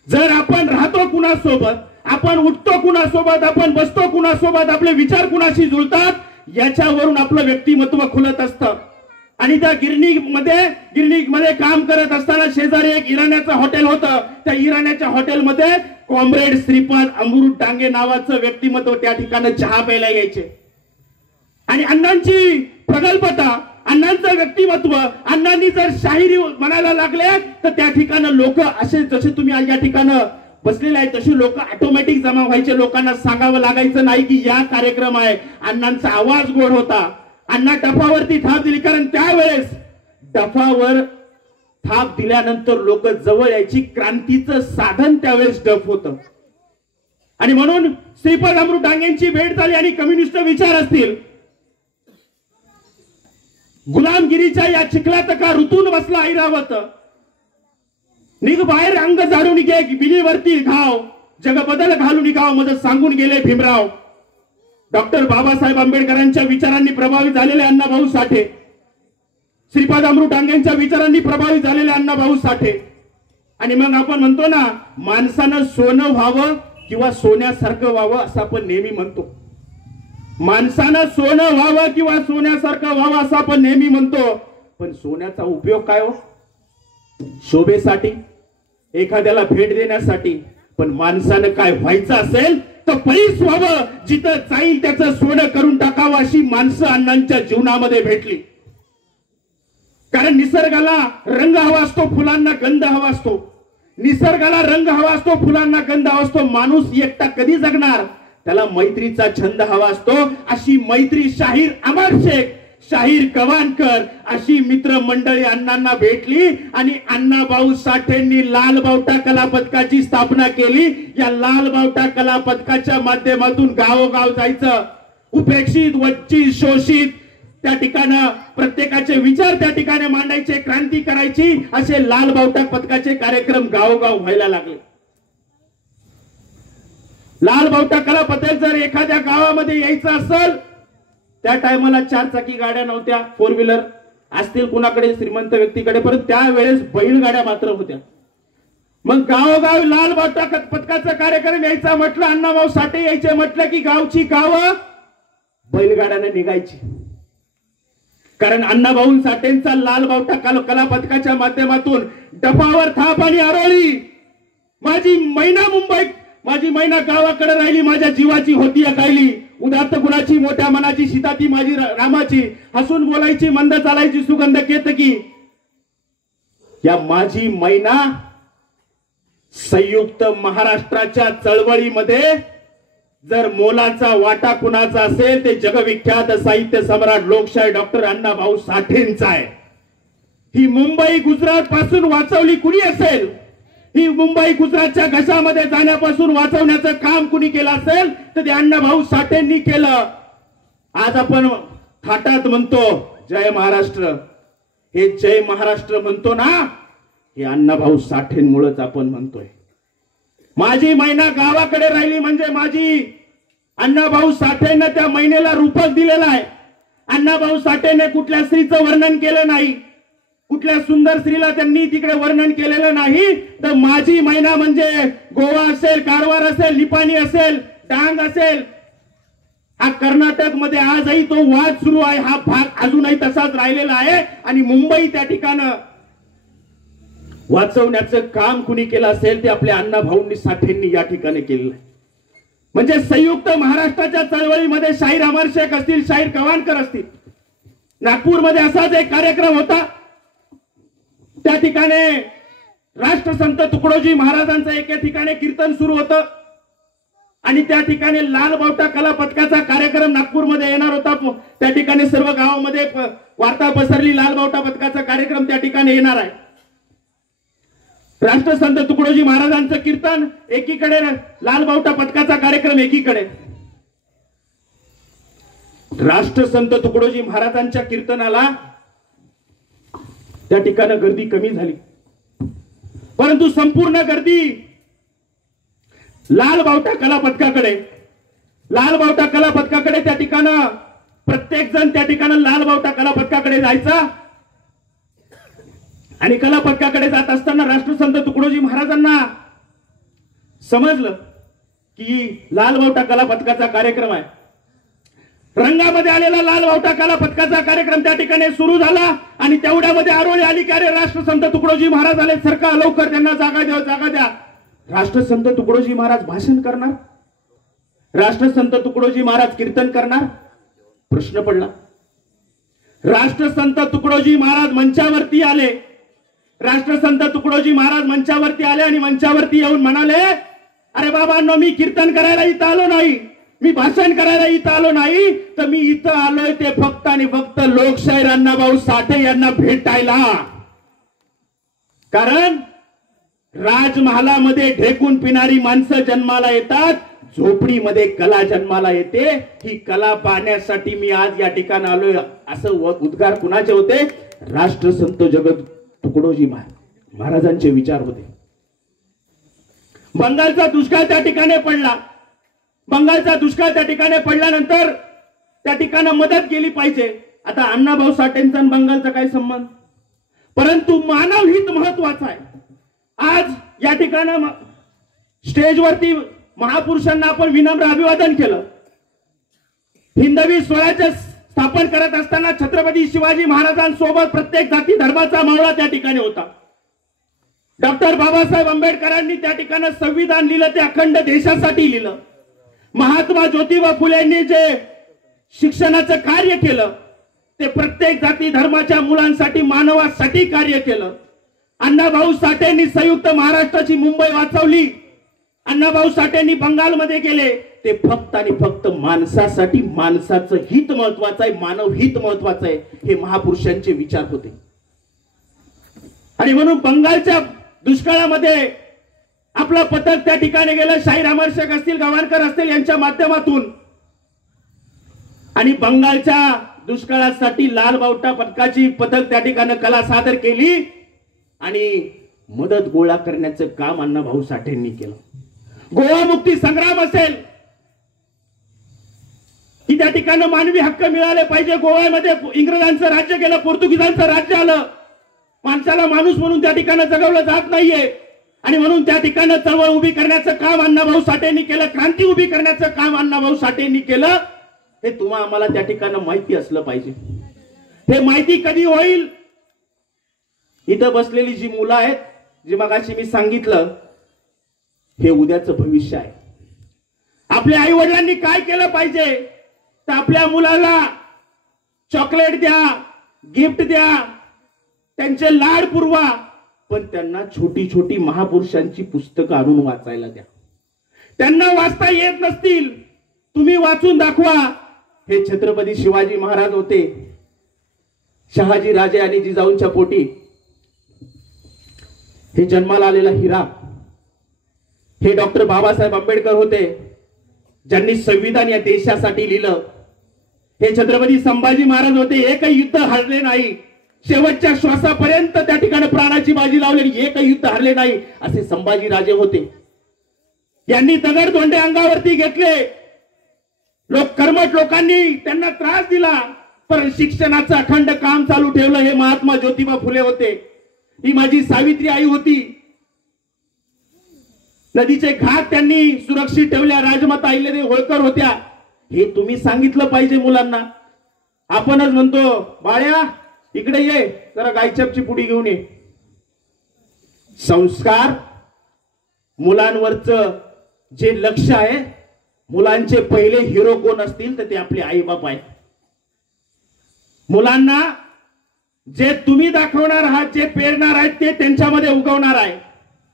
जर आपण राहतो कुणासोबत, आपण उठतो कुणासोबत, आपण बसतो कुणासोबत, आपले विचार कुणाशी जुळतात, याच्यावरून आपलं व्यक्तिमत्व खुलत असतं. आणि त्या गिरणीमध्ये काम करत असताना शेजारी एक इराण्याचं हॉटेल होतं. त्या इराण्याच्या हॉटेलमध्ये कॉम्रेड श्रीपाद अमृत डांगे नावाचं व्यक्तिमत्व त्या ठिकाणी चहा प्यायला यायचे. आणि अण्णांची प्रगल्भता, अण्णांचं व्यक्तिमत्व, अण्णांनी जर शाहिरी म्हणायला लागले तर त्या ठिकाणी लोक असे, जसे तुम्ही या ठिकाणी बसलेले आहेत तशी लोक ऑटोमॅटिक जमा व्हायचे. लोकांना सांगावं लागायचं नाही की या कार्यक्रम आहे. अण्णांचा आवाज गोड होता. अण्णा डफावरती थाप दिली, कारण त्यावेळेस डफावर थाप दिल्यानंतर लोक जवळ यायची. क्रांतीचं साधन त्यावेळेस डफ होतं. आणि म्हणून श्रीपाद अमृत डांगेंची भेट झाली आणि कम्युनिस्ट विचार असतील, गुलामगिरीच्या या चिखलात का ऋतून बसला ऐरावत, निघ बाहेर अंग झाडून घे बिलीवरती घाव, जग बदल घालून गाव मज सांगून गेले भीमराव. डॉक्टर बाबासाहेब आंबेडकरांच्या विचारांनी प्रभावित झालेले अण्णाभाऊ साठे, श्रीपाद अमृत डांगेंच्या विचारांनी प्रभावित झालेले अण्णाभाऊ साठे. आणि मग आपण म्हणतो ना, माणसानं सोनं व्हावं किंवा सोन्यासारखं व्हावं असं आपण नेहमी म्हणतो. माणसानं सोनं व्हावं किंवा सोन्यासारखं व्हावं असं आपण नेहमी म्हणतो. पण सोन्याचा उपयोग काय हो? शोभेसाठी, एखाद्याला भेट देण्यासाठी. पण माणसानं काय व्हायचं असेल तर पैस व्हावं, जिथं जाईल त्याचं सोनं करून टाकावं, अशी माणसं अण्णांच्या जीवनामध्ये भेटली. कारण निसर्गाला रंग हवा असतो, फुलांना गंध हवा असतो. निसर्गाला रंग हवा असतो, फुलांना गंध हवा असतो. माणूस एकटा कधी जगणार? त्याला मैत्रीचा छंद हवा असतो. अशी मैत्री शाहीर अमर शेख, शाहीर कवानकर अशी मित्र मंडळी अण्णांना भेटली आणि अण्णाभाऊ साठेंनी लाल बावटा कला पथकाची स्थापना केली. या लाल बावटा कला पथकाच्या माध्यमातून गावोगाव जायचं, उपेक्षित, वंचित, शोषित त्या ठिकाणी प्रत्येकाचे विचार त्या ठिकाणी मांडायचे, क्रांती करायची, असे लाल बावटा पथकाचे कार्यक्रम गावोगाव व्हायला लागले. लाल बावटा कला पथक जर एखाद्या गावामध्ये यायचं असेल, त्या टायमाला 4 चाकी गाड्या नव्हत्या, 4 व्हीलर असतील कुणाकडे, श्रीमंत व्यक्तीकडे, परंतु त्यावेळेस बैलगाड्या मात्र होत्या. मग गावोगाव लाल बावटा पथकाचा कार्यक्रम यायचा म्हटलं, अण्णाभाऊ साठे यायचे म्हटलं की गावची गावं बैलगाड्याने निघायची. कारण अण्णाभाऊ साठेंचा लाल बावटा कला पथकाच्या माध्यमातून डफावर थाप आणि आरोळी, माझी मैना मुंबई, माझी मैना गावाकडे राहिली, माझ्या जीवाची होती गायली, उदात्त गुणाची, मोठ्या मनाची, सीता ती माझी रामाची, हसून बोलायची, मंद चालायची, सुगंध केतकी. या माझी मैना संयुक्त महाराष्ट्राच्या चळवळीमध्ये जर मोलाचा वाटा कुणाचा असेल ते जगविख्यात साहित्य सम्राट लोकशाही डॉक्टर अण्णाभाऊ साठेंचा आहे. ही मुंबई गुजरात पासून वाचवली कुणी असेल, ही मुंबई गुजरातच्या घशामध्ये जाण्यापासून वाचवण्याचं काम कुणी केलं असेल तर ते अण्णाभाऊ साठेंनी केलं. आज आपण थाटात म्हणतो जय महाराष्ट्र, हे जय महाराष्ट्र म्हणतो ना, हे अण्णाभाऊ साठेंमुळेच आपण म्हणतोय. माझी मैना गावाकडे राहिली म्हणजे माझी अण्णाभाऊ साठेंना त्या मैनेला रूपक दिलेलं आहे. अण्णाभाऊ साठेने कुठल्या स्त्रीचं वर्णन केलं नाही, कुठल्या सुंदर स्त्रीला त्यांनी तिकडे वर्णन केलेलं नाही. तर माझी मैना म्हणजे गोवा असेल, कारवार असेल, निपाणी असेल, डांग असेल, हा कर्नाटक मध्ये आजही तो वाद सुरू आहे. हा भाग अजूनही तसाच राहिलेला आहे आणि मुंबई त्या ठिकाणी वाचवण्याचं काम कुणी केलं असेल ते आपल्या अण्णाभाऊंनी साठेंनी या ठिकाणी केलेलं आहे. म्हणजे संयुक्त महाराष्ट्राच्या चळवळीमध्ये शाहीर अमर शेख असतील, शाहीर कवानकर असतील. नागपूरमध्ये असाच एक कार्यक्रम होता. त्या ठिकाणी राष्ट्रसंत तुकडोजी महाराजांचं एका ठिकाणी कीर्तन सुरू होतं आणि त्या ठिकाणी लाल बावटा कला पथकाचा कार्यक्रम नागपूरमध्ये येणार होता. त्या ठिकाणी सर्व गावामध्ये वार्ता पसरली, लाल बावटा पथकाचा कार्यक्रम त्या ठिकाणी येणार आहे. राष्ट्रसंत तुकडोजी महाराजांचं कीर्तन एकीकडे, लाल बावटा पथकाचा कार्यक्रम एकीकडे. राष्ट्रसंत तुकडोजी महाराजांच्या कीर्तनाला त्या ठिकाणी गर्दी कमी झाली, परंतु संपूर्ण गर्दी लाल बावटा कला पथकाकडे, लाल बावटा कला पथकाकडे त्या ठिकाणी प्रत्येक जण त्या ठिकाणी लाल बावटा कला पथकाकडे जायचा. आणि कला पथकाकडे जात असताना राष्ट्रसंत तुकडोजी महाराजांना समजलं की लाल बावटा कला पथकाचा कार्यक्रम आहे. रंगामध्ये आलेला लाल बावटा कला पथकाचा कार्यक्रम त्या ठिकाणी सुरू झाला आणि तेवढ्यामध्ये आरोळी आली की अरे राष्ट्रसंत तुकडोजी महाराज आले, सरका लवकर, त्यांना जागा द्या, जागा द्या. राष्ट्रसंत तुकडोजी महाराज भाषण करणार, राष्ट्रसंत तुकडोजी महाराज कीर्तन करणार, प्रश्न पडला. राष्ट्रसंत तुकडोजी महाराज मंचावरती आले, राष्ट्रसंत तुकडोजी महाराज मंचावरती आले आणि मंचावरती येऊन म्हणाले, अरे बाबांनो, मी कीर्तन करायला इथं आलो नाही, मी भाषण करायला इथं आलो नाही, तर मी इथं आलोय ते फक्त आणि फक्त लोकशाहीर अण्णाभाऊ साठे यांना भेटायला. कारण राजमहालामध्ये ढेकून पिणारी माणसं जन्माला येतात, झोपडीमध्ये कला जन्माला येते. ही कला पाहण्यासाठी मी आज या ठिकाणी आलोय. असं उद्गार कुणाचे होते? राष्ट्रसंत जगत तुकडोजी महाराजांचे विचार होते. बंगालचा दुष्काळ त्या ठिकाणी पडला. बंगालचा दुष्काळ त्या ठिकाणी पडल्यानंतर त्या ठिकाणी मदत केली पाहिजे. आता अण्णाभाऊ साठेंचा आणि बंगालचा काय संबंध? परंतु मानव हित महत्वाचा आहे. आज या ठिकाणी स्टेजवरती महापुरुषांना आपण विनम्र अभिवादन केलं. हिंदवी स्वराज्य स्थापन करत असताना छत्रपती शिवाजी महाराजांसोबत प्रत्येक जाती धर्माचा मावळा त्या ठिकाणी होता. डॉक्टर बाबासाहेब आंबेडकरांनी त्या ठिकाणी संविधान लिहिलं, ते अखंड देशासाठी लिहिलं. महात्मा ज्योतिबा फुलेंनी जे शिक्षणाचं कार्य केलं ते प्रत्येक जाती धर्माच्या मुलांसाठी मानवासाठी कार्य केलं. अण्णाभाऊ साठेंनी संयुक्त महाराष्ट्राची मुंबई वाचवली. अण्णाभाऊ साठेंनी बंगालमध्ये गेले, ते फक्त आणि फक्त माणसासाठी. माणसाचं हित महत्वाचं आहे, मानव हित महत्वाचं आहे, हे महापुरुषांचे विचार होते. आणि म्हणून बंगालच्या दुष्काळामध्ये आपलं पथक त्या ठिकाणी गेलं. शाहीर अमरशेख असतील, गवाणकर असतील यांच्या माध्यमातून. आणि बंगालच्या दुष्काळासाठी लाल बावटा पथकाची पथक त्या ठिकाणी कला सादर केली आणि मदत गोळा करण्याचं काम अण्णाभाऊ साठेंनी केलं. गोवा मुक्ती संग्राम असेल की त्या ठिकाणी मानवी हक्क मिळाले पाहिजे. गोव्यामध्ये इंग्रजांचं राज्य गेलं, पोर्तुगीजांचं राज्य आलं. माणसाला माणूस म्हणून त्या ठिकाणी जगवलं जात नाहीये. आणि म्हणून त्या ठिकाणी चळवळ उभी करण्याचं काम अण्णाभाऊ साठेंनी केलं. क्रांती उभी करण्याचं काम अण्णाभाऊ साठेंनी केलं. हे तुम्हाला आम्हाला त्या ठिकाणी माहिती असलं पाहिजे. हे माहिती कधी होईल? इथं बसलेली जी मुलं आहेत, जी मगाशी मी सांगितलं, हे उद्याचं भविष्य आहे. आपल्या आई वडिलांनी काय केलं पाहिजे? तर आपल्या मुलाला चॉकलेट द्या, गिफ्ट द्या, त्यांचे लाड पुरवा, पण त्यांना छोटी छोटी महापुरुषांची पुस्तकं आणून वाचायला द्या. त्यांना वाचता येत नसतील, तुम्ही वाचून दाखवा. हे छत्रपती शिवाजी महाराज होते. शहाजी राजे आणि जिजाऊंच्या पोटी हे जन्माला आलेला हिरा. हे डॉक्टर बाबासाहेब आंबेडकर होते, ज्यांनी संविधान या देशासाठी लिहिलं. हे छत्रपती संभाजी महाराज होते, एकही युद्ध हरले नाही, शेवटच्या श्वासापर्यंत त्या ठिकाणी प्राणाची बाजी लावलेली, एकही युद्ध हरले नाही, असे संभाजी राजे होते. यांनी दगडधोंडे अंगावरती घेतले. कर्मठ लोकांनी त्यांना त्रास दिला, पण शिक्षणाचं अखंड काम चालू ठेवलं. हे महात्मा ज्योतिबा फुले होते. ही माझी सावित्री आई होती. नदीचे घाट त्यांनी सुरक्षित ठेवल्या. राजमाता अहिल्यादेवी होळकर होत्या. हे तुम्ही सांगितलं पाहिजे मुलांना. आपणच म्हणतो, बाळ्या इकडे ये, जरा गायचपची पुडी घेऊन ये. संस्कार मुलांवरचं जे लक्ष आहे, मुलांचे पहिले हिरो कोण असतील तर ते आपले आई बाप आहेत. मुलांना जे तुम्ही दाखवणार आहात, जे पेरणार आहेत, ते त्यांच्यामध्ये उगवणार आहे.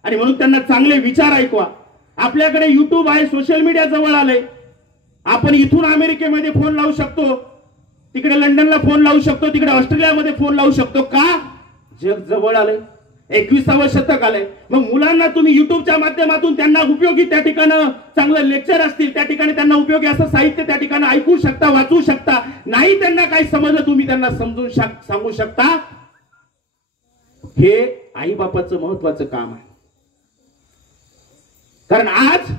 आणि म्हणून त्यांना चांगले विचार ऐकवा. आपल्याकडे युट्यूब आहे, सोशल मीडिया जवळ आलंय. आपण इथून अमेरिकेमध्ये फोन लावू शकतो, तिकडे लंडनला फोन लावू शकतो, तिकडे ऑस्ट्रेलियामध्ये फोन लावू शकतो. का? जग जवळ आलंय, 21वे शतक आलंय. मग मुलांना तुम्ही युट्यूबच्या माध्यमातून त्यांना उपयोगी त्या ठिकाणी चांगलं लेक्चर असतील, त्या ठिकाणी त्यांना उपयोगी असं साहित्य त्या ठिकाणी ऐकू शकता, वाचू शकता. नाही त्यांना काय समजलं, तुम्ही त्यांना समजून सांगू शकता. हे आई बापाचं महत्वाचं काम आहे. कारण आज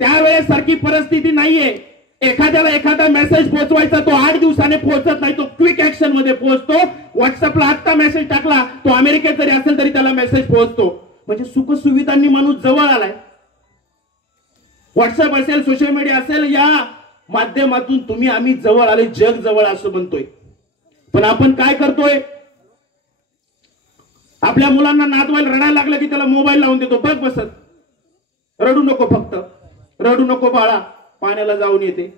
त्यावेळेस सारखी परिस्थिती नाहीये. एखाद्याला एखादा मेसेज पोहोचवायचा, तो 8 दिवसाने पोहोचत नाही, तो क्विक ऍक्शन मध्ये पोहोचतो. व्हॉट्सअपला आत्ता मेसेज टाकला, तो अमेरिकेत जरी असेल तरी त्याला मेसेज पोहोचतो. म्हणजे सुख सुविधांनी माणूस जवळ आलाय. व्हॉट्सअप असेल, सोशल मीडिया असेल, या माध्यमातून तुम्ही आम्ही जवळ आले, जग जवळ असं म्हणतोय. पण आपण काय करतोय? आपल्या मुलांना नातवायला रडायला लागलं की त्याला मोबाईल लावून देतो. बघ बसत, रडू नको, फक्त रडू नको बाळा, पाण्याला जाऊन येते.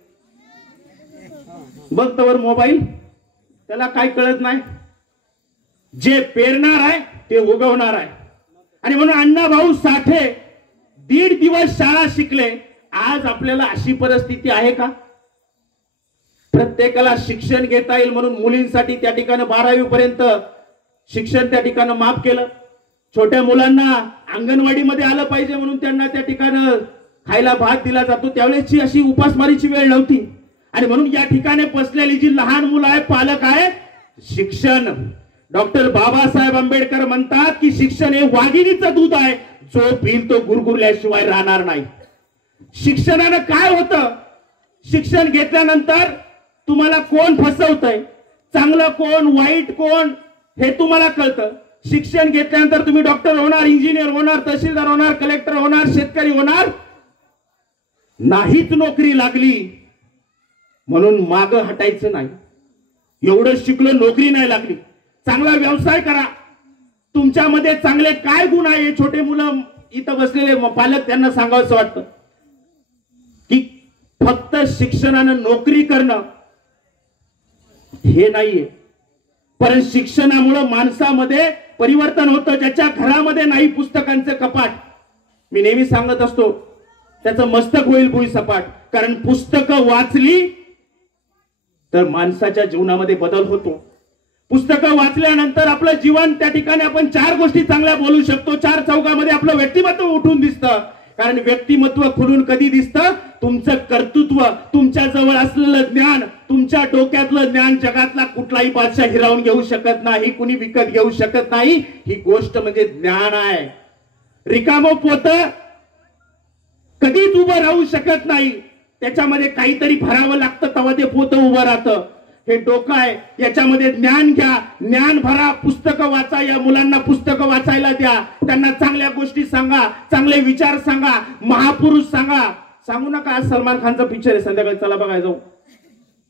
बघ तवर मोबाईल. त्याला काय कळत नाही. जे पेरणार आहे ते उगवणार आहे. आणि म्हणून अण्णाभाऊ साठे 1.5 दिवस शाळा शिकले. आज आपल्याला अशी परिस्थिती आहे का? प्रत्येकाला शिक्षण घेता येईल म्हणून मुलींसाठी त्या ठिकाणी 12वी पर्यंत शिक्षण त्या ठिकाणी माफ केलं. छोट्या मुलांना अंगणवाडीमध्ये आलं पाहिजे म्हणून त्यांना त्या ठिकाणी खायला भात दिला जातो त्यावेळेसची अशी उपासमारीची वेळ नव्हती. आणि म्हणून या ठिकाणी बसलेली जी लहान मुलं आहे, पालक आहे, शिक्षण, डॉक्टर बाबासाहेब आंबेडकर म्हणतात की शिक्षण हे वाघिणीचं दूध आहे, जो पिल तो गुरगुरल्याशिवाय राहणार नाही. शिक्षणानं काय होतं? शिक्षण घेतल्यानंतर तुम्हाला कोण फसवतंय, चांगलं कोण वाईट कोण हे तुम्हाला कळतं. शिक्षण घेतल्यानंतर तुम्ही डॉक्टर होणार, इंजिनियर होणार, तहसीलदार होणार, कलेक्टर होणार, शेतकरी होणार. नाहीच नोकरी लागली म्हणून माग हटायचं नाही. एवढं शिकलो, नोकरी नाही लागली, चांगला व्यवसाय करा. तुमच्यामध्ये चांगले काय गुण आहे? छोटे मुलं इथं बसलेले पालक त्यांना सांगावंसं वाटतं की फक्त शिक्षणानं नोकरी करणं हे नाहीये, पण शिक्षणामुळे माणसामध्ये परिवर्तन होतं. ज्याच्या घरामध्ये नाही पुस्तकांचं कपाट, मी नेहमी सांगत असतो, त्याचं मस्तक होईल भुईसपाट. कारण पुस्तकं वाचली तर माणसाच्या जीवनामध्ये बदल होतो. पुस्तकं वाचल्यानंतर आपलं जीवन, त्या ठिकाणी आपण 4 गोष्टी चांगल्या बोलू शकतो. 4 चौकामध्ये आपलं व्यक्तिमत्व उठून दिसतं. कारण व्यक्तिमत्व खुलून कधी दिसतं? तुमचं कर्तृत्व, तुमच्या जवळ असलेलं ज्ञान, तुमच्या डोक्यातलं ज्ञान जगातला कुठलाही बादशाह हिरावून घेऊ शकत नाही, कुणी विकत घेऊ शकत नाही. ही गोष्ट म्हणजे ज्ञान आहे. रिकामं पोतं कधीच उभं राहू शकत नाही, त्याच्यामध्ये काहीतरी भरावं लागतं तेव्हा ते पोतं उभं राहतं. हे डोकं आहे, याच्यामध्ये ज्ञान घ्या, ज्ञान भरा, पुस्तकं वाचा. या मुलांना पुस्तकं वाचायला द्या, त्यांना चांगल्या गोष्टी सांगा, चांगले विचार सांगा, महापुरुष सांगा. सांगू नका आज सलमान खानचा पिक्चर आहे संध्याकाळी, चला बघायला जाऊ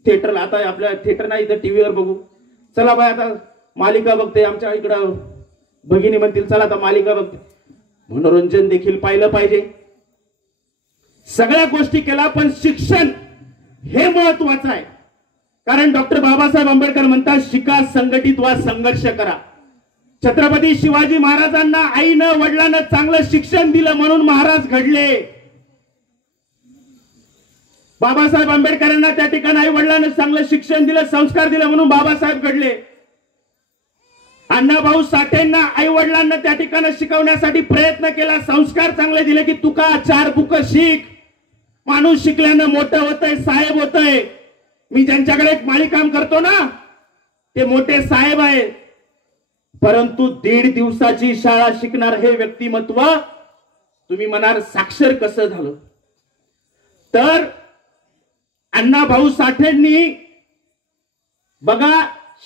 थिएटरला. आता आपल्या थिएटर नाही इथं टीव्हीवर बघू, चला बाय. आता मालिका बघते, आमच्या इकडं भगिनी म्हणतील चला आता मालिका बघते. मनोरंजन देखील पाहिलं पाहिजे, सगळ्या गोष्टी केला, पण शिक्षण हे महत्वाचं आहे. कारण डॉक्टर बाबासाहेब आंबेडकर म्हणतात शिका, संघटित व्हा, संघर्ष करा. छत्रपती शिवाजी महाराजांना आईनं वडिलांना चांगलं शिक्षण दिलं म्हणून महाराज घडले. बाबासाहेब आंबेडकरांना त्या ठिकाणी आई वडिलांना चांगलं शिक्षण दिलं, संस्कार दिले म्हणून बाबासाहेब घडले. अण्णाभाऊ साठेंना आई वडिलांना त्या ठिकाणी शिकवण्यासाठी प्रयत्न केला, संस्कार चांगले दिले की तुका 4 बुक शिक. माणूस शिकल्यानं मोठं होतंय, साहेब होतंय. मी ज्यांच्याकडे एक माळीकाम करतो ना, ते मोठे साहेब आहेत, परंतु 1.5 दिवसाची शाळा शिकणार हे व्यक्तिमत्व. तुम्ही म्हणाल साक्षर कसं झालं? तर अण्णाभाऊ साठेंनी बघा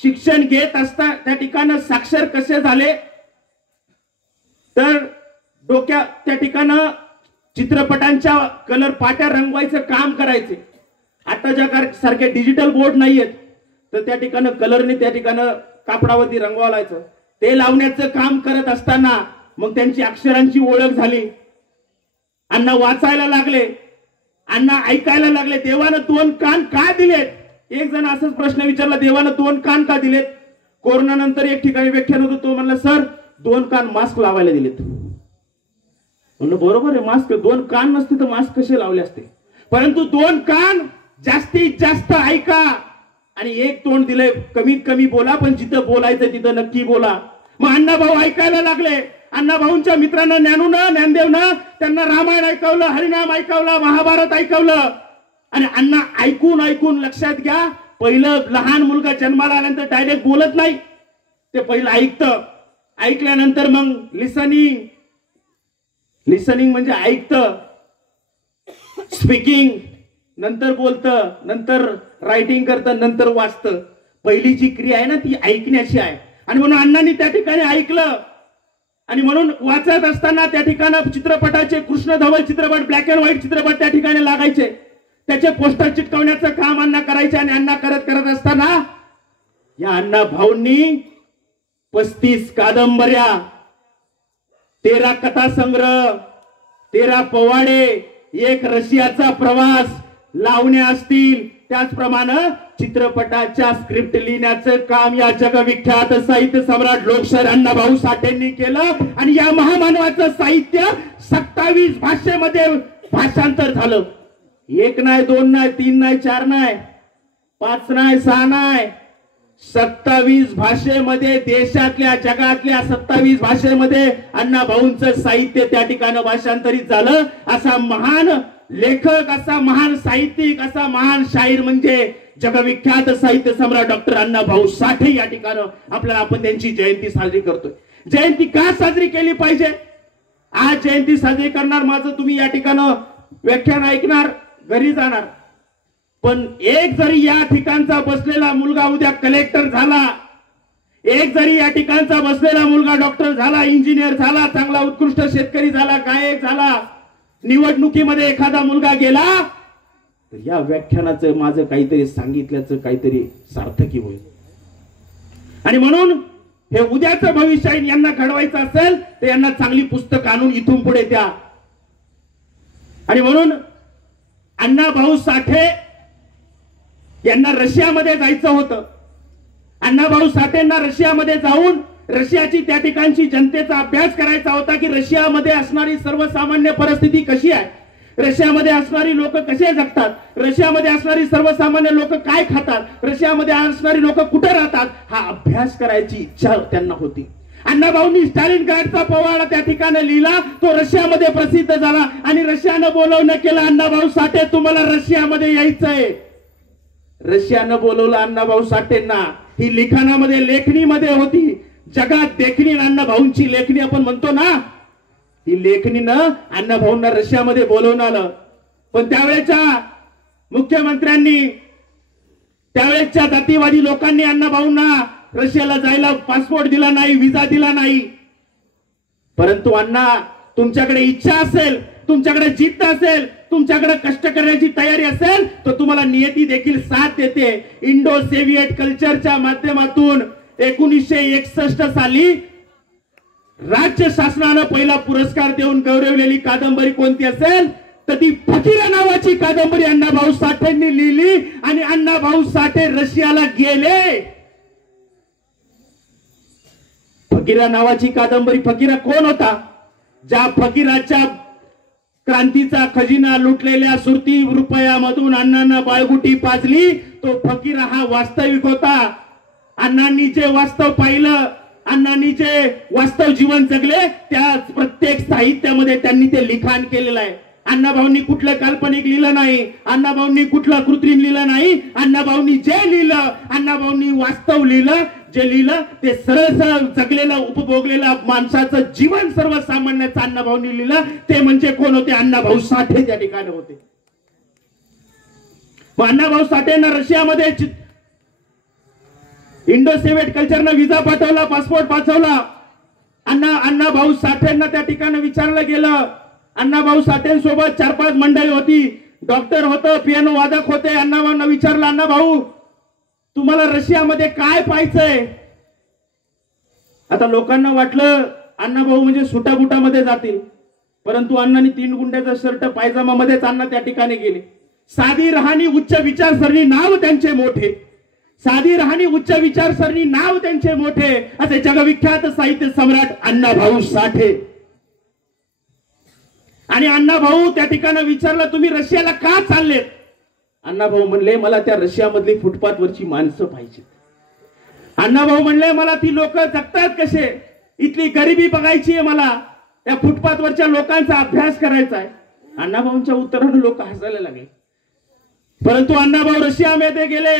शिक्षण घेत असता त्या ठिकाणी साक्षर कसे झाले? तर डोक्या त्या ठिकाणी चित्रपटांच्या कलर पाट्या रंगवायचं काम करायचे. आताच्या सारखे डिजिटल बोर्ड नाहीयेत, तर त्या ठिकाणी कलरने त्या ठिकाणी कापडावरती रंगवायचं. ते लावण्याचं काम करत असताना मग त्यांची अक्षरांची ओळख झाली. अण्णा वाचायला लागले, अण्णा ऐकायला लागले. देवानं 2 कान का दिलेत? एक जण असाच प्रश्न विचारला, देवानं 2 कान का दिलेत? कोरोना नंतर एक ठिकाणी व्याख्यान होतं, तो म्हणला सर 2 कान मास्क लावायला दिलेत. म्हणलं बरोबर आहे, मास्क 2 कान नसते तर मास्क कसे लावले असते? परंतु 2 कान जास्तीत जास्त ऐका आणि 1 तोंड दिलंय, कमीत कमी बोला, पण जिथं बोलायचं तिथं नक्की बोला. मग अण्णाभाऊ ऐकायला लागले. अण्णाभाऊंच्या मित्रांना ज्ञानदेवनं त्यांना रामायण ऐकवलं, हरिनाम ऐकवलं, महाभारत ऐकवलं. आणि अण्णा ऐकून ऐकून, लक्षात घ्या, पहिलं लहान मुलगा जन्माला आल्यानंतर डायरेक्ट बोलत नाही, ते पहिलं ऐकतं. ऐकल्यानंतर मग लिसनिंग म्हणजे ऐकतं, स्पीकिंग नंतर बोलतं, नंतर रायटिंग करतं, नंतर वाचतं. पहिली जी क्रिया आहे ना ती ऐकण्याची आहे. आणि म्हणून अण्णांनी त्या ठिकाणी ऐकलं. आणि म्हणून वाचत असताना त्या ठिकाणी चित्रपटाचे, कृष्ण धवल चित्रपट, ब्लॅक अँड व्हाईट चित्रपट त्या ठिकाणी लागायचे, त्याचे पोस्टर चिटकवण्याचं काम अण्णा करायचे. आणि अण्णा करत असताना या अण्णा भाऊंनी 35 कादंबऱ्या, 13 कथा संग्रह, 13 पोवाडे, 1 रशियाचा प्रवास, लावण्या असतील, त्याचप्रमाणे चित्रपटाच्या स्क्रिप्ट लिहिण्याचं काम या जगविख्यात साहित्य सम्राट लोकशाहीर अण्णाभाऊ साठेंनी केलं. आणि या महामानवाचं साहित्य 27 भाषेमध्ये भाषांतर झालं. 1 नाही, 2 नाही, 3 नाही, 4 नाही, 5 नाही, 6 नाही, 27 भाषेमध्ये, देशातल्या जगातल्या 27 भाषेमध्ये अण्णा भाऊंचं साहित्य त्या ठिकाणी भाषांतरित झालं. असा महान लेखक, असा महान साहित्यिक, असा महान शाहीर म्हणजे जगविख्यात साहित्य सम्राट डॉक्टर अण्णा भाऊ साठे. या ठिकाणी आपल्याला आपण त्यांची जयंती साजरी करतोय. जयंती का साजरी केली पाहिजे? आज जयंती साजरी करणार, माझं तुम्ही या ठिकाणी व्याख्यान ऐकणार, घरी जाणार, पण एक जरी या ठिकाणचा बसलेला मुलगा उद्या कलेक्टर झाला, एक जरी या ठिकाणचा बसलेला मुलगा डॉक्टर झाला, इंजिनियर झाला, चांगला उत्कृष्ट शेतकरी झाला, गायक झाला, निवडणुकीमध्ये एखादा मुलगा गेला, तर या व्याख्यानाचं माझं काहीतरी सांगितल्याचं काहीतरी सार्थकी होईल. आणि म्हणून हे उद्याचं भविष्य यांना घडवायचं असेल तर यांना चांगली पुस्तक आणून इथून पुढे द्या. आणि म्हणून अण्णा भाऊ साठे यांना रशियामध्ये जायचं होतं. अण्णा भाऊ साठेंना रशियामध्ये जाऊन रशियाची त्या ठिकाणची जनतेचा अभ्यास करायचा होता की रशियामध्ये असणारी सर्वसामान्य परिस्थिती कशी आहे, रशियामध्ये असणारी लोक कसे जगतात, रशियामध्ये असणारी सर्वसामान्य लोक काय खातात, रशियामध्ये असणारी लोक कुठे राहतात, हा अभ्यास करायची इच्छा त्यांना होती. अण्णा भाऊंनी स्टालिनग्राडचा पोवाडा त्या ठिकाणी लिहिला, तो रशियामध्ये प्रसिद्ध झाला आणि रशियानं बोलवणं केलं, अण्णा भाऊ साठे तुम्हाला रशियामध्ये यायचंय. रशियानं बोलवलं अण्णा भाऊ साठेंना. ही लिखाणामध्ये लेखणीमध्ये होती, जगात देखणी अण्णा भाऊंची लेखणी आपण म्हणतो ना, ही लेखणीनं अण्णा भाऊंना रशियामध्ये बोलवून आलं. पण त्यावेळेच्या मुख्यमंत्र्यांनी, त्यावेळेच्या जातीवादी लोकांनी अण्णा भाऊंना रशियाला जायला पासपोर्ट दिला नाही, विजा दिला नाही. परंतु अण्णा, तुमच्याकडे इच्छा असेल, तुमच्याकडे जिद्द असेल, तुमच्याकडे कष्ट करण्याची तयारी असेल तर तुम्हाला नियती देखील साथ देते. इंडो सोव्हिएट कल्चरच्या माध्यमातून 1961 साली राज्य शासनानं पहिला पुरस्कार देऊन गौरवलेली कादंबरी कोणती असेल तर ती फकीरा नावाची कादंबरी अण्णाभाऊ साठेंनी लिहिली. आणि अण्णाभाऊ साठे रशियाला गेले. फकीरा नावाची कादंबरी. फकीरा कोण होता? ज्या फकीराच्या क्रांतीचा खजिना लुटलेल्या सुरती रुपयामधून अण्णांना बाळगुटी पाजली, तो फकीरा हा वास्तविक होता. अण्णांनी जे वास्तव पाहिलं, अण्णांनी जे वास्तव जीवन जगले, त्या प्रत्येक साहित्यामध्ये त्यांनी ते लिखाण केलेलं आहे. अण्णाभाऊंनी कुठलं काल्पनिक लिहिलं नाही, अण्णाभाऊंनी कुठलं कृत्रिम लिहिलं नाही. अण्णाभाऊंनी जे लिहिलं, अण्णाभाऊंनी वास्तव लिहिलं. जे लिहिलं ते सरळ सरळ जगलेलं, उपभोगलेलं माणसाचं जीवन सर्वसामान्याचं अण्णाभाऊंनी लिहिलं. ते म्हणजे कोण होते? अण्णाभाऊ साठे त्या ठिकाणी होते. मग अण्णाभाऊ साठेंना रशियामध्ये इंडो सोव्हिएट कल्चरनं विजा पाठवला, पासपोर्ट पाठवला. अण्णाभाऊ साठेंना त्या ठिकाणी विचारलं गेलं. अण्णाभाऊ साठेंसोबत 4-5 मंडळी होती. डॉक्टर होतं, पियानो वादक होते. अण्णाभाऊंना विचारलं, अण्णाभाऊ तुम्हाला रशियामध्ये काय पाहायचंय? आता लोकांना वाटलं अण्णाभाऊ म्हणजे सुटाबुटामध्ये जातील, परंतु अण्णांनी 3 गुंड्याचा शर्ट पायजामा मध्येच अण्णा त्या ठिकाणी गेले. साधी राहणी उच्च विचारसरणी नाव त्यांचे मोठे, साधी राहणी उच्च विचारसरणी नाव त्यांचे मोठे, असे जगविख्यात साहित्य सम्राट अण्णाभाऊ साठे. आणि अण्णाभाऊ त्या ठिकाणी विचारलं, तुम्ही रशियाला का चाललेत? अण्णाभाऊ म्हणले, मला त्या रशियामधली फुटपाथवरची माणसं पाहिजे. अण्णाभाऊ म्हणले, मला ती लोक जगतात कसे, इथली गरिबी बघायची आहे, मला त्या फुटपाथवरच्या लोकांचा अभ्यास करायचा आहे. अण्णाभाऊंच्या उत्तरानं लोक हसायला लागले. परंतु अण्णाभाऊ रशियामध्ये गेले.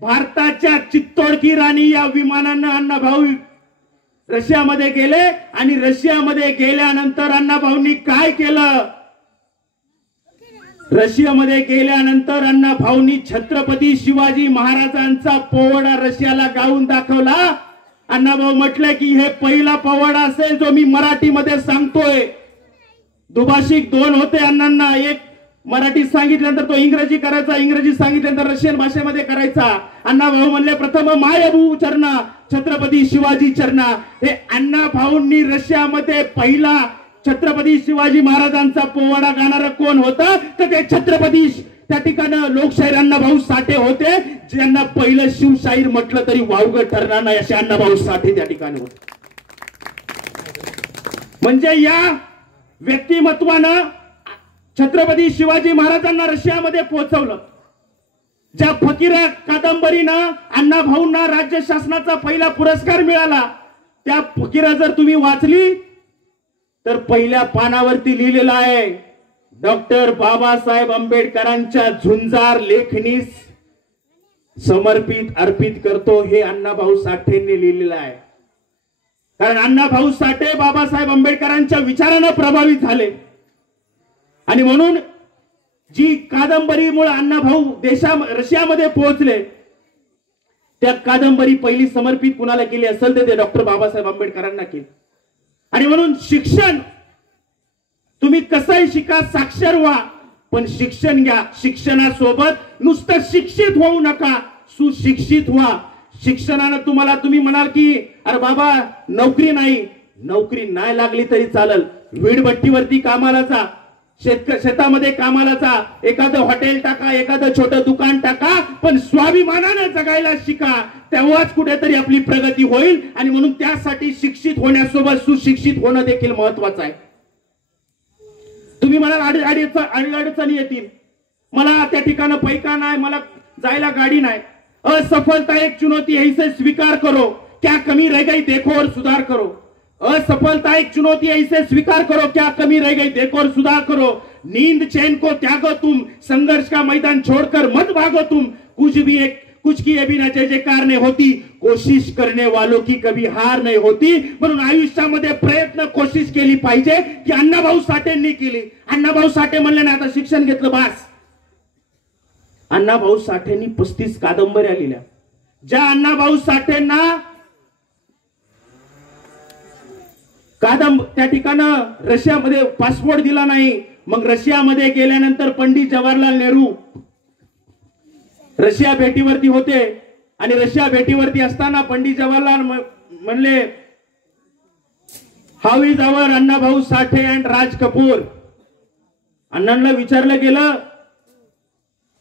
भारताच्या चित्तोड की राणी या विमानानं अण्णाभाऊ रशियामध्ये गेले. आणि रशियामध्ये गेल्यानंतर अण्णाभाऊंनी काय केलं? रशियामध्ये गेल्यानंतर अण्णाभाऊंनी छत्रपती शिवाजी महाराजांचा पोवाडा रशियाला गाऊन दाखवला. अण्णाभाऊ म्हटले की हे पहिला पोवाडा असेल जो मी मराठीमध्ये सांगतोय. दुभाषिक 2 होते अण्णांना, एक मराठी सांगितल्यानंतर तो इंग्रजी करायचा, इंग्रजी सांगितल्यानंतर रशियन भाषेमध्ये करायचा. अण्णाभाऊ म्हणले, प्रथम मायभू चरणा छत्रपती शिवाजी चरणा. हे अण्णाभाऊंनी रशियामध्ये पहिला छत्रपती शिवाजी महाराजांचा पोवाडा गाणारा कोण होता तर ते छत्रपती त्या ठिकाणी लोकशाहीर अण्णाभाऊ साठे होते. ज्यांना पहिलं शिवशाहीर म्हटलं तरी वावगं ठरणार नाही असे अण्णाभाऊ साठे त्या ठिकाणी होते. म्हणजे या व्यक्तिमत्वानं छत्रपती शिवाजी महाराजांना रशियामध्ये पोहोचवलं. ज्या फकीरा कादंबरीनं अण्णा भाऊंना राज्य शासनाचा पहिला पुरस्कार मिळाला, त्या फकीरा जर तुम्ही वाचली तर पहिल्या पानावरती लिहिलेलं आहे, डॉक्टर बाबासाहेब आंबेडकरांच्या झुंजार लेखनीस समर्पित अर्पित करतो, हे अण्णाभाऊ साठेंनी लिहिलेलं आहे. कारण अण्णाभाऊ साठे बाबासाहेब आंबेडकरांच्या विचारानं प्रभावित झाले आणि म्हणून जी कादंबरीमुळे अण्णाभाऊ रशियामध्ये पोहोचले, त्या कादंबरी पहिली समर्पित कुणाला केली असेल तर ते डॉक्टर बाबासाहेब आंबेडकरांना केली. आणि म्हणून शिक्षण तुम्ही कसंही शिका, साक्षर व्हा, पण शिक्षण घ्या. शिक्षणासोबत नुसतं शिक्षित होऊ नका, सुशिक्षित व्हा. शिक्षणानं तुम्ही म्हणाल की अरे बाबा नोकरी नाही लागली तरी चालेल, वीडभट्टीवरती कामाला जा, शेतामध्ये कामाला जा, एखादं हॉटेल टाका, एखादं छोटं दुकान टाका, पण स्वाभिमानानं जगायला शिका. तेव्हाच कुठेतरी आपली प्रगती होईल. आणि म्हणून त्यासाठी शिक्षित होण्यासोबत सुशिक्षित होणं देखील महत्वाचं आहे. तुम्ही म्हणाल अडचणी येतील, मला त्या ठिकाणी पैका नाही, मला जायला गाडी नाही. असफलता एक चुनौती है, इसे स्वीकार करो. क्या कमी रह गई देखो और सुधार करो. असफलता एक चुनौती है, इसे स्वीकार करो. क्या कमी रह गई देखो और सुधार करो. नींद चैन को त्यागो तुम, संघर्ष का मैदान छोड़कर मत भागो तुम. कुछ किए बिना जय जयकार नहीं होती, कोशिश करने वालों की कभी हार नहीं होती. म्हणून आयुष्यामध्ये प्रयत्न कोशिश केली पाहिजे, की अण्णाभाऊ साठेंनी केली. अण्णाभाऊ साठे म्हणले ना आता शिक्षण घेतलं बास. अण्णाभाऊ साठेंनी 35 कादंबऱ्या लिहिल्या. ज्या अण्णाभाऊ साठेंना त्या ठिकाणं रशियामध्ये पासपोर्ट दिला नाही, मग रशियामध्ये गेल्यानंतर पंडित जवाहरलाल नेहरू रशिया भेटीवरती होते आणि रशिया भेटीवरती असताना पंडित जवाहरलाल म्हणले, how is our Annabhau Sathe and Raj Kapoor. अण्णांना विचारलं गेलं,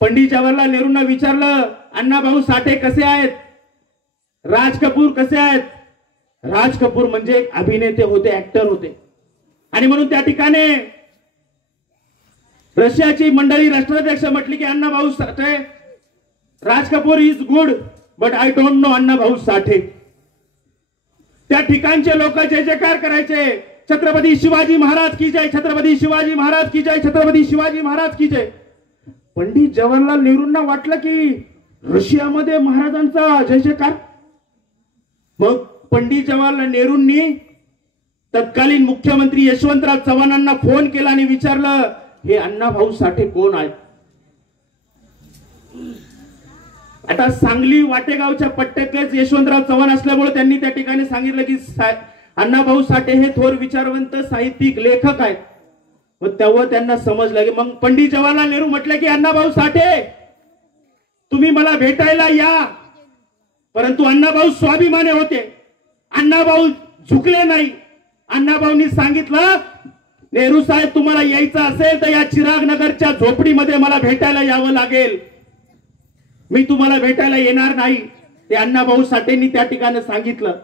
पंडित जवाहरलाल नेहरूंना विचारलं, अण्णाभाऊ साठे कसे आहेत, राज कपूर कसे आहेत. राज कपूर म्हणजे एक अभिनेते होते, ऍक्टर होते. आणि म्हणून त्या ठिकाणी रशियाची मंडळी राष्ट्राध्यक्ष म्हटली की Annabhau Sathe, Raj Kapoor is good but I don't know Annabhau Sathe. त्या ठिकाणचे लोक जय जयकार करायचे, छत्रपती शिवाजी महाराज की जय, छत्रपती शिवाजी महाराज की जय, छत्रपती शिवाजी महाराज की जय. पंडित जवाहरलाल नेहरूंना वाटलं की रशियामध्ये महाराजांचा जय जयकार. मग पंडित जवाहरलाल नेहरूंनी तत्कालीन मुख्यमंत्री यशवंतराव चव्हाणांना फोन केला आणि विचारलं, हे अण्णाभाऊ साठे कोण आहेत. आता सांगली वाटेगावच्या पट्ट्यातलेच यशवंतराव चव्हाण असल्यामुळे त्यांनी त्या ठिकाणी सांगितलं की अण्णाभाऊ साठे हे थोर विचारवंत साहित्यिक लेखक आहेत. मग तेव्हा त्यांना समजलं की, मग पंडित जवाहरलाल नेहरू म्हटले की अण्णाभाऊ साठे तुम्ही मला भेटायला या. परंतु अण्णाभाऊ स्वाभिमानी होते, अण्णाभाऊ झुकले नाही. अण्णाभाऊंनी सांगितलं, नेहरू साहेब तुम्हाला यायचं असेल तर या चिराग नगरच्या झोपडीमध्ये मला भेटायला यावं लागेल, मी तुम्हाला भेटायला येणार नाही. ते अण्णाभाऊ साठेंनी त्या ठिकाणी सांगितलं.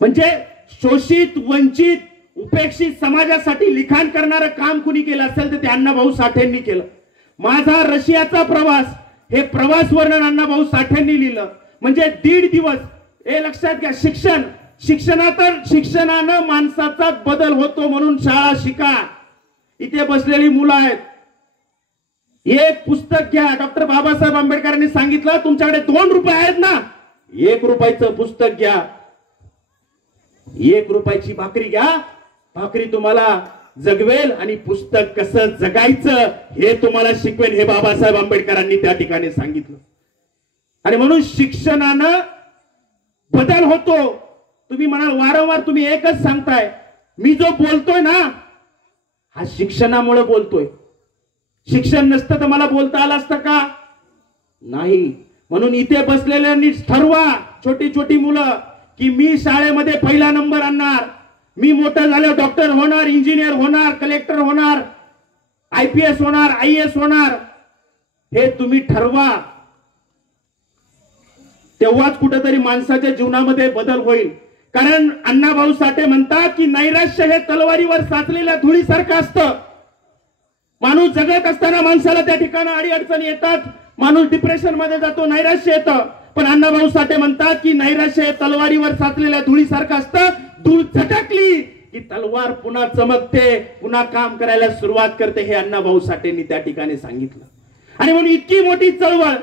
म्हणजे शोषित वंचित उपेक्षित समाजासाठी लिखाण करणारं काम कुणी केलं असेल तर ते अण्णाभाऊ साठेंनी केलं. माझा रशियाचा प्रवास, हे प्रवास वर्णन अण्णाभाऊ साठेंनी लिहिलं. म्हणजे 1.5 दिवस. हे लक्षात घ्या, शिक्षणानं माणसाचा बदल होतो. म्हणून शाळा शिका. इथे बसलेली मुलं आहेत, एक पुस्तक घ्या. डॉक्टर बाबासाहेब आंबेडकरांनी सांगितलं, तुमच्याकडे 2 रुपये आहेत ना, 1 रुपयाचं पुस्तक घ्या, 1 रुपयाची भाकरी घ्या. भाकरी तुम्हाला जगवेल आणि पुस्तक कसं जगायचं हे तुम्हाला शिकवेल, हे बाबासाहेब आंबेडकरांनी त्या ठिकाणी सांगितलं. आणि म्हणून शिक्षणानं बदल होतो. तुम्ही म्हणाल वारंवार तुम्ही एकच सांगताय, मी जो बोलतोय ना हा शिक्षणामुळे बोलतोय. शिक्षण नसतं तर मला बोलता आलं असतं का? नाही. म्हणून इथे बसलेल्यांनी ठरवा, छोटी छोटी मुलं, की मी शाळेमध्ये पहिला नंबर आणणार, मी मोठं झाल्यावर डॉक्टर होणार, इंजिनियर होणार, कलेक्टर होणार, IPS होणार, IAS होणार. हे तुम्ही ठरवा. तेव्हाच कुठेतरी माणसाच्या जीवनामध्ये बदल होईल. कारण अण्णाभाऊ साठे म्हणतात की नैराश्य हे तलवारीवर साचलेल्या धुळीसारखं असतं. माणूस जगत असताना माणसाला त्या ठिकाणी अडीअडचणी येतात, माणूस डिप्रेशन मध्ये जातो, नैराश्य येतं. पण अण्णाभाऊ साठे म्हणतात की नैराश्य हे तलवारीवर साचलेल्या धुळीसारखं असतं. धूळ झटकली की तलवार पुन्हा चमकते, पुन्हा काम करायला सुरुवात करते. हे अण्णाभाऊ साठेंनी त्या ठिकाणी सांगितलं. आणि म्हणून इतकी मोठी चळवळ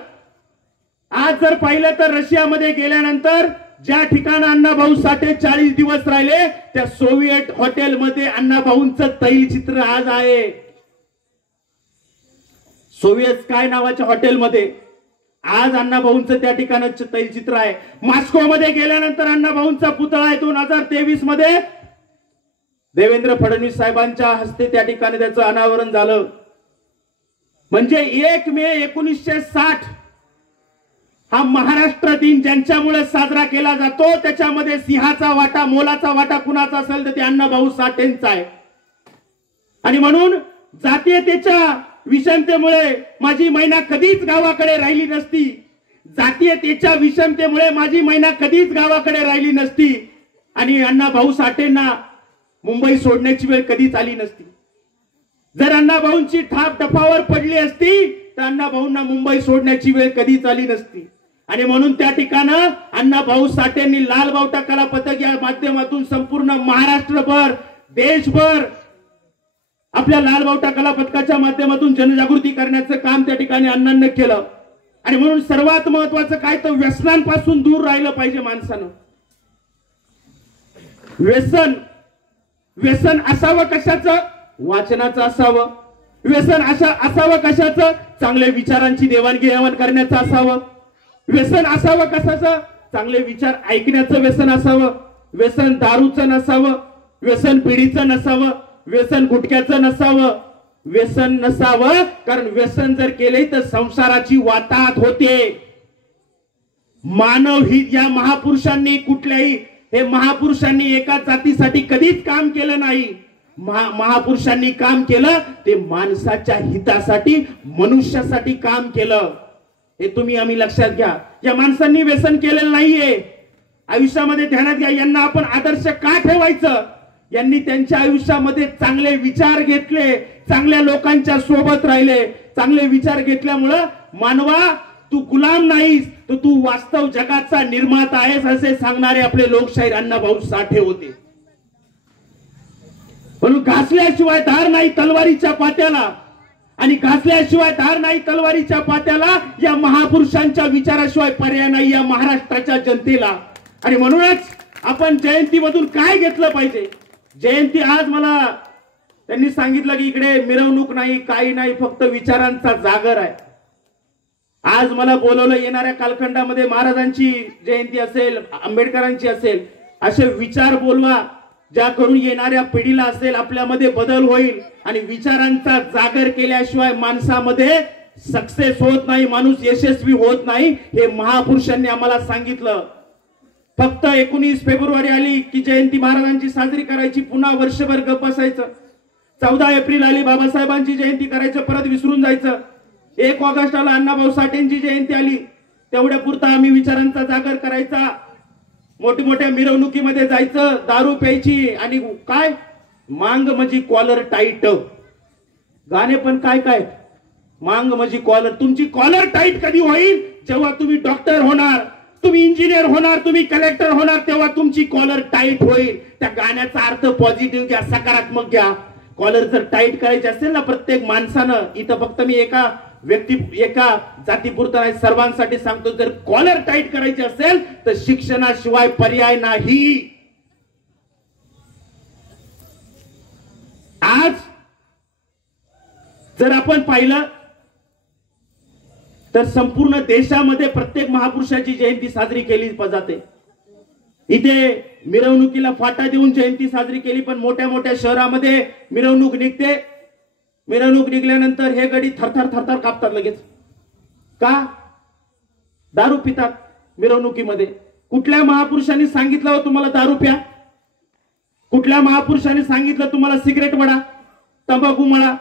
आज जर पाहिलं तर रशियामध्ये गेल्यानंतर ज्या ठिकाणी अण्णाभाऊ साठे 40 दिवस राहिले त्या सोव्हिएट हॉटेलमध्ये अण्णाभाऊंचं तैलचित्र आज आहे. सोव्हिएत स्काय नावाच्या हॉटेलमध्ये आज अण्णाभाऊंचं त्या ठिकाणचं तैलचित्र आहे. मॉस्कोमध्ये गेल्यानंतर अण्णाभाऊंचा पुतळा आहे. 2023 मध्ये देवेंद्र फडणवीस साहेबांच्या हस्ते त्या ठिकाणी त्याचं अनावरण झालं. म्हणजे 1 मे 1960 हा महाराष्ट्र दिन ज्यांच्यामुळे साजरा केला जातो त्याच्यामध्ये सिंहाचा वाटा, मोलाचा वाटा कुणाचा असेल तर ते अण्णाभाऊ साठेंचा आहे. आणि म्हणून जातीयतेच्या विषमतेमुळे माझी मैना कधीच गावाकडे राहिली नसती. जातीयतेच्या विषमतेमुळे माझी मैना कधीच गावाकडे राहिली नसती. आणि अण्णाभाऊ साठेंना मुंबई सोडण्याची वेळ कधीच आली नसती. जर अण्णाभाऊंची थाप डफावर पडली असती तर अण्णाभाऊंना मुंबई सोडण्याची वेळ कधीच आली नसती. आणि म्हणून त्या ठिकाणी अण्णाभाऊ साठेंनी लाल बावटा कला पथक या माध्यमातून संपूर्ण महाराष्ट्रभर, देशभर आपल्या लाल बावटा कला पथकाच्या माध्यमातून जनजागृती करण्याचं काम त्या ठिकाणी अण्णांनी केलं. आणि म्हणून सर्वात महत्वाचं काय तर व्यसनांपासून दूर राहिलं पाहिजे माणसानं. व्यसन असावं कशाचं? वाचनाचं असावं. व्यसन असावं कशाचं? चांगल्या विचारांची देवाणघेवाण करण्याचं असावं. व्यसन असावं कशाचं? चांगले विचार ऐकण्याचं व्यसन असावं. व्यसन दारूचं नसावं, व्यसन पिढीचं नसावं, व्यसन गुटख्याचं नसावं. व्यसन नसावं कारण व्यसन जर केले तर संसाराची वाताहत होते. मानव ही या महापुरुषांनी कुठल्याही हे महापुरुषांनी एका जातीसाठी कधीच काम केलं नाही. महापुरुषांनी काम केलं ते माणसाच्या हितासाठी, मनुष्यासाठी काम केलं. हे तुम्ही आम्ही लक्षात घ्या. या माणसांनी व्यसन केलेलं नाहीये. आयुष्यामध्ये ध्यानात घ्या, यांना आपण आदर्श का ठेवायचं? यांनी त्यांच्या आयुष्यामध्ये चांगले विचार घेतले, चांगल्या लोकांच्या सोबत राहिले. चांगले विचार घेतल्यामुळं मानवा तू गुलाम नाहीस, तर तू वास्तव जगाचा निर्माता आहेस असे सांगणारे आपले लोकशाहीर अण्णाभाऊ साठे होते. म्हणून घासल्याशिवाय धार नाही तलवारीच्या पात्याला, आणि घासल्याशिवाय धार नाही तलवारीच्या पात्याला. या महापुरुषांच्या विचाराशिवाय पर्याय नाही या महाराष्ट्राच्या जनतेला. आणि म्हणूनच आपण जयंतीमधून काय घेतलं पाहिजे? जयंती आज मला त्यांनी सांगितलं की इकडे मिरवणूक नाही, काही नाही, फक्त विचारांचा जागर आहे. आज मला बोलवलं येणाऱ्या कालखंडामध्ये महाराजांची जयंती असेल, आंबेडकरांची असेल, असे विचार बोलवा ज्या करून येणाऱ्या पिढीला असेल आपल्यामध्ये बदल होईल. आणि विचारांचा जागर केल्याशिवाय माणसामध्ये सक्सेस होत नाही, माणूस यशस्वी होत नाही. हे महापुरुषांनी आम्हाला सांगितलं. फक्त 19 फेब्रुवारी आली की जयंती महाराजांची साजरी करायची, पुन्हा वर्षभर गप्प बसायचं. 14 एप्रिल आली बाबासाहेबांची जयंती करायचं, परत विसरून जायचं. 1 ऑगस्टला अण्णाभाऊ साठेंची जयंती आली, तेवढ्या पुरता आम्ही विचारांचा जागर करायचा. मोठ्या मिरवणुकीमध्ये जायचं, दारू प्यायची, आणि काय मांग म्हणजे कॉलर टाईट. गाणे पण काय काय मांग म्हणजे कॉलर. तुमची कॉलर टाईट कधी होईल? जेव्हा तुम्ही डॉक्टर होणार, तुम्ही इंजिनियर होणार, तुम्ही कलेक्टर होणार, तेव्हा तुमची कॉलर टाईट होईल. त्या गाण्याचा अर्थ पॉझिटिव्ह घ्या, सकारात्मक घ्या. कॉलर जर टाईट करायची असेल ना प्रत्येक माणसानं, इथं फक्त मी एका जातीपुरतं नाही, सर्वांसाठी सांगतो, जर कॉलर टाईट करायची असेल तर शिक्षणाशिवाय पर्याय नाही. आज जर आपण पाहिलं तर संपूर्ण देशामध्ये प्रत्येक महापुरुषाची जयंती साजरी केली जाते. इथे मिरवणुकीला फाटा देऊन जयंती साजरी केली, पण मोठ्या शहरामध्ये मिरवणूक निघते. मिरवणूक निघल्यानंतर हे गडी थरथर कापतात लगेच. का? दारू पितात मिरवणुकीमध्ये. कुठल्या महापुरुषांनी सांगितलं हो तुम्हाला दारू प्या? कुठल्या महापुरुषांनी सांगितलं तुम्हाला सिगरेट वडा, तंबाखू मळा?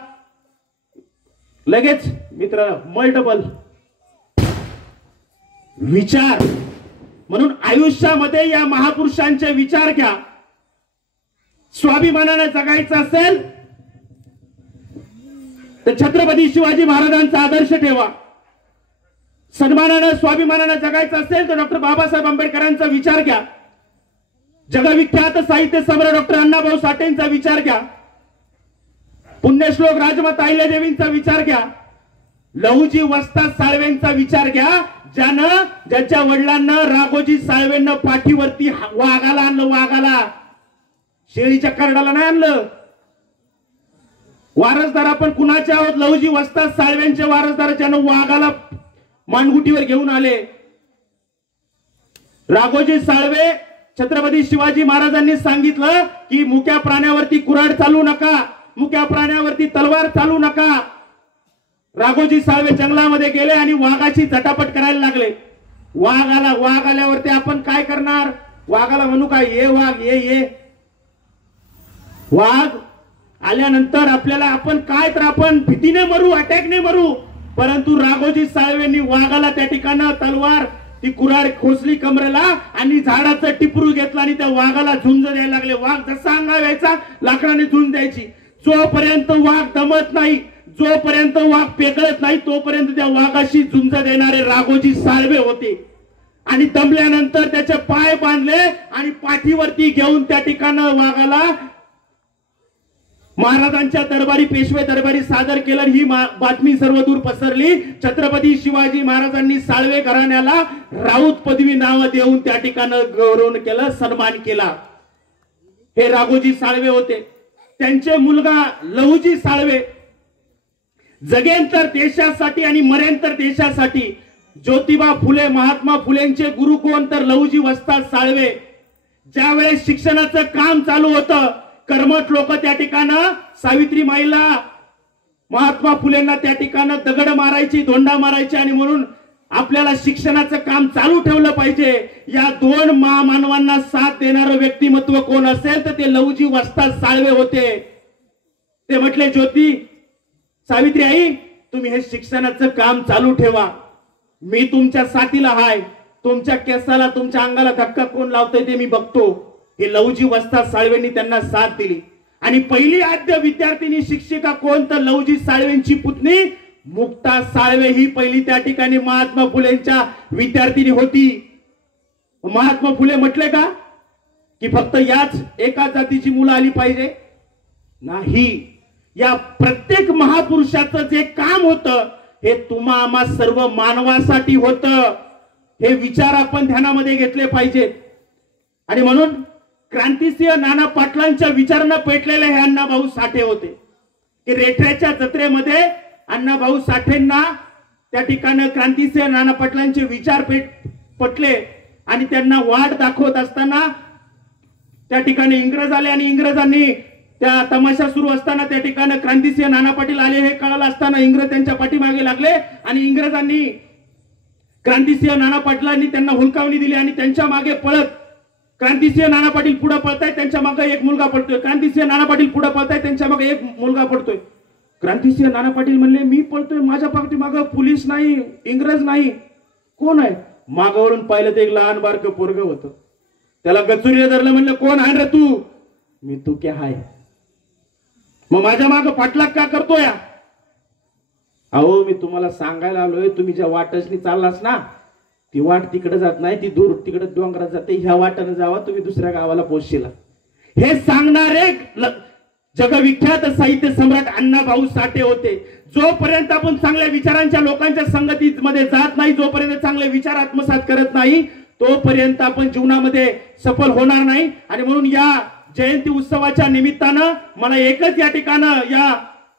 लगेच मित्र मल्टिपल विचार. म्हणून आयुष्यामध्ये या महापुरुषांचे विचार घ्या. स्वाभिमानाने जगायचं असेल तर छत्रपती शिवाजी महाराजांचा आदर्श ठेवा. सन्मानानं स्वाभिमानानं जगायचं असेल तर डॉक्टर बाबासाहेब आंबेडकरांचा विचार घ्या. जगविख्यात साहित्य सम्राट डॉक्टर अण्णाभाऊ साठेंचा विचार घ्या. पुण्यश्लोक राजमाता अहिल्यादेवींचा विचार घ्या. लहुजी वस्ताद साळवेंचा विचार घ्या, ज्याच्या वडिलांना राघोजी साळवेंना पाठीवरती वाघाला आणलं. वाघाला, शेळीच्या करडाला नाही आणलं. वारसदार आपण कुणाचे आहोत? लहुजी वस्ताद साळवेंचे वारसदार, ज्यानं वाघाला मानगुटीवर घेऊन आले. राघोजी साळवे छत्रपती शिवाजी महाराजांनी सांगितलं की मुक्या प्राण्यावरती कुऱ्हाड चालू नका, मुक्या प्राण्यावरती तलवार चालू नका. राघोजी साळवे जंगलामध्ये गेले आणि वाघाची झटापट करायला लागले. वाघ आल्यावरती आपण काय करणार? वाघाला म्हणू काय, ये वाघ ये. वाघ आल्यानंतर आपल्याला आपण काय, तर आपण भीतीने मरू, अटॅकने मरू. परंतु राघोजी साळवेंनी वाघाला त्या ठिकाणी तलवार, ती कुऱ्हाड खोसली कमरेला आणि झाडाचं टिपरू घेतलं आणि त्या वाघाला झुंज द्यायला लागले. वाघ जसा अंगावायचा लाकडाने झुंज द्यायची. जोपर्यंत वाघ दमत नाही, जोपर्यंत वाघ पेकळत नाही, तोपर्यंत त्या वाघाशी झुंज देणारे राघोजी साळवे होते. आणि दमल्यानंतर त्याचे पाय बांधले आणि पाठीवरती घेऊन त्या ठिकाणी वाघाला महाराजांच्या दरबारी, पेशवे दरबारी सादर केलं. ही बातमी सर्वदूर पसरली. छत्रपती शिवाजी महाराजांनी साळवे घराण्याला राऊत पदवी नाव देऊन त्या ठिकाणी गौरव केलं, सन्मान केला. हे राघोजी साळवे होते. त्यांचे मुलगा लहुजी साळवे जगेन तर देशासाठी आणि मरेन तर देशासाठी. ज्योतिबा फुले, महात्मा फुलेंचे गुरु कोण? तर लहुजी वस्ताद साळवे. ज्यावेळेस शिक्षणाचं काम चालू होतं, कर्मठ लोक त्या ठिकाणी सावित्रीमाईला, महात्मा फुलेंना त्या ठिकाणी दगड मारायची, धोंडा मारायची आणि म्हणून आपल्याला शिक्षणाचं काम चालू ठेवलं पाहिजे. या दोन महामानवांना साथ देणारं व्यक्तिमत्व कोण असेल तर ते लहुजी वस्ताद साळवे होते. ते म्हटले, ज्योती, सावित्री आई, तुम्ही हे शिक्षणाचं काम चालू ठेवा. मी तुमच्या साथीला हाय. तुमच्या केसाला, तुमच्या अंगाला धक्का कोण लावतंय ते मी बघतो. हे लहुजी वस्ताद साळवेंनी त्यांना साथ दिली. आणि पहिली आद्य विद्यार्थिनी शिक्षिका कोण? तर लहुजी साळवेंची पुतणी मुक्ता साळवे. ही पहिली त्या ठिकाणी महात्मा फुलेंच्या विद्यार्थिनी होती. महात्मा फुले म्हटले का की फक्त याच एका जातीची मुलं आली पाहिजे? नाही. या प्रत्येक महापुरुषाचं जे काम होतं हे तुम्हा आम्हा सर्व मानवासाठी होतं. हे विचार आपण ध्यानामध्ये घेतले पाहिजेत. आणि म्हणून क्रांतिसिंह नाना पाटलांच्या विचारांना पेटलेले हे अण्णाभाऊ साठे होते. की रेठऱ्याच्या जत्रेमध्ये अण्णाभाऊ साठेंना त्या ठिकाणी क्रांतिसिंह नाना पाटलांचे विचार पटले आणि त्यांना वाट दाखवत असताना त्या ठिकाणी इंग्रज आले आणि इंग्रजांनी त्या तमाशा सुरू असताना त्या ठिकाणी क्रांतिसिंह नाना पाटील आले हे कळलं असताना इंग्रज त्यांच्या पाठीमागे लागले आणि इंग्रजांनी क्रांतिसिंह नाना पाटलांनी त्यांना हुलकावणी दिली आणि त्यांच्या मागे पळत क्रांतिसिंह नाना पाटील पुढे पळताय, त्यांच्या मागे एक मुलगा पडतोय. क्रांतिसिंह नाना पाटील पुढे पळताय, त्यांच्या मागे एक मुलगा पडतोय. क्रांतिसिंह नाना पाटील म्हणले, मी पळतोय, माझ्या पाठीमागे पोलीस नाही, इंग्रज नाही, कोण आहे? मागावरून पाहिलं तर एक लहान बारकं पोरग होतं. त्याला गचुरीला धरलं. म्हणलं, कोण आहे रे तू? मी तू क्या हाय? मग माझ्या मागे पाठलाग का करतोय? अहो, मी तुम्हाला सांगायला आलोय, तुम्ही ज्या वाटसनी चाललास ना, ती वाट तिकडे जात नाही, ती दूर तिकडे डोंगरात जाते. ह्या वाटेने जावा, तुम्ही दुसऱ्या गावाला पोहोचशील. हे सांगणारे जगविख्यात साहित्य सम्राट अण्णाभाऊ साठे होते. जोपर्यंत आपण चांगल्या विचारांच्या लोकांच्या संगतीमध्ये जात नाही, जोपर्यंत चांगले विचार आत्मसात करत नाही, तोपर्यंत आपण जीवनामध्ये सफल होणार नाही. आणि म्हणून या जयंती उत्सवाच्या निमित्तानं मला एकच या ठिकाणं, या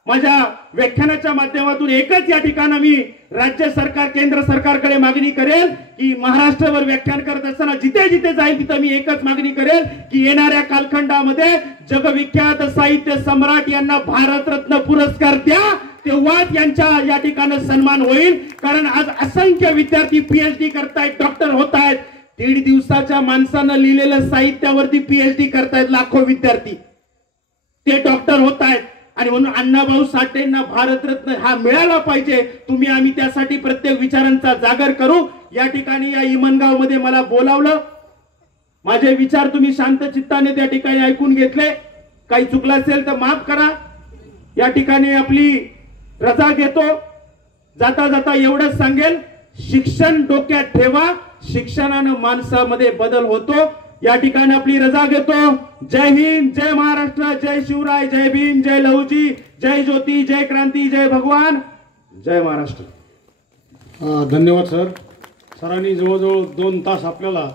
माझ्या व्याख्यानाच्या माध्यमातून एकच या ठिकाणी मी राज्य सरकार, केंद्र सरकारकडे मागणी करेल की महाराष्ट्रावर व्याख्यान करत असताना जिथे जिथे जाईल तिथे मी एकच मागणी करेल की येणाऱ्या कालखंडामध्ये जगविख्यात साहित्य सम्राट यांना भारतरत्न पुरस्कार द्या, तेव्हाच यांच्या या ठिकाणी सन्मान होईल. कारण आज असंख्य विद्यार्थी पीएचडी करतायत, डॉक्टर होत आहेत. 1.5 दिवसाच्या माणसानं लिहिलेलं साहित्यावरती पीएचडी करतायत लाखो विद्यार्थी, ते डॉक्टर होत आहेत. आणि म्हणून अण्णाभाऊ साठेंना भारतरत्न हा मिळाला पाहिजे. तुम्ही आम्ही त्यासाठी प्रत्येक विचारांचा जागर करू. या ठिकाणी या इमनगाव मध्ये मला बोलावलं, माझे विचार तुम्ही शांत चित्ताने त्या ठिकाणी ऐकून घेतले. काही चुकलं असेल तर माफ करा. या ठिकाणी आपली रजा घेतो. जाता जाता एवढंच सांगेल शिक्षण डोक्यात ठेवा, शिक्षणानं माणसामध्ये बदल होतो. या ठिकाणी आपली रजा घेतो. जय हिंद, जय महाराष्ट्र, जय शिवराय, जय भीम, जय लहुजी, जय ज्योती, जय क्रांती, जय भगवान, जय महाराष्ट्र. धन्यवाद सर. सरांनी जवळजवळ 2 तास आपल्याला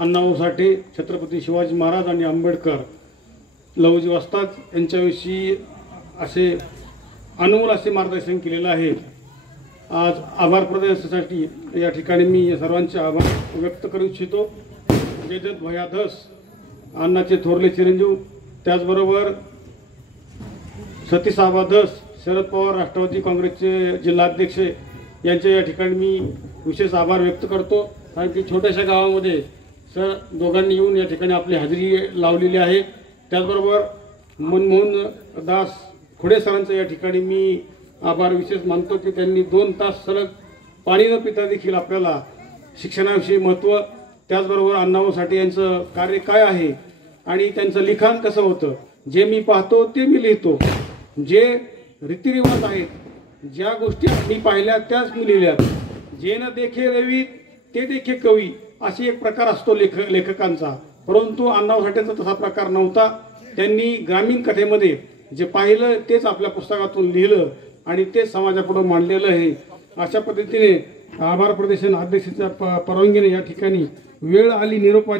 अण्णाभाऊ साठे, छत्रपती शिवाजी महाराज आणि आंबेडकर, लहुजी वस्ताद यांच्याविषयी असे अनमोल असे मार्गदर्शन केलेलं आहे. आज आभार प्रदर्शनासाठी या ठिकाणी मी सर्वांचे आभार व्यक्त करू इच्छितो. जयदत्त भैया धस, अण्णाचे थोरले चिरंजीव, त्याचबरोबर सतीश आबा धस, शरद पवार राष्ट्रवादी काँग्रेसचे जिल्हाध्यक्ष यांचे या ठिकाणी मी विशेष आभार व्यक्त करतो. कारण की छोट्याशा गावामध्ये सर दोघांनी येऊन या ठिकाणी आपली हजेरी लावलेली आहे. त्याचबरोबर मनमोहन दास खुडे सरांचं या ठिकाणी मी आभार विशेष मानतो की त्यांनी 2 तास सलग पाणी न पिता देखील आपल्याला शिक्षणाविषयी महत्त्व, त्याचबरोबर अण्णाभाऊ साठे यांचं कार्य काय आहे आणि त्यांचं लिखाण कसं होतं, जे मी पाहतो ते मी लिहितो, जे रीतिरिवाज आहेत, ज्या गोष्टी मी पाहिल्या त्याच मी लिहिल्यात, जे न देखे रवी ते देखे कवी, अशी एक प्रकार असतो लेखकांचा. परंतु अण्णाभाऊ साठेंचा तसा प्रकार नव्हता. त्यांनी ग्रामीण कथेमध्ये जे पाहिलं तेच आपल्या पुस्तकातून लिहिलं आणि ते समाजापुढे मांडलेलं आहे. अशा पद्धतीने आभार प्रदर्शन अध्यक्षाच्या परवानगीने या ठिकाणी वेळ आली निरोपाची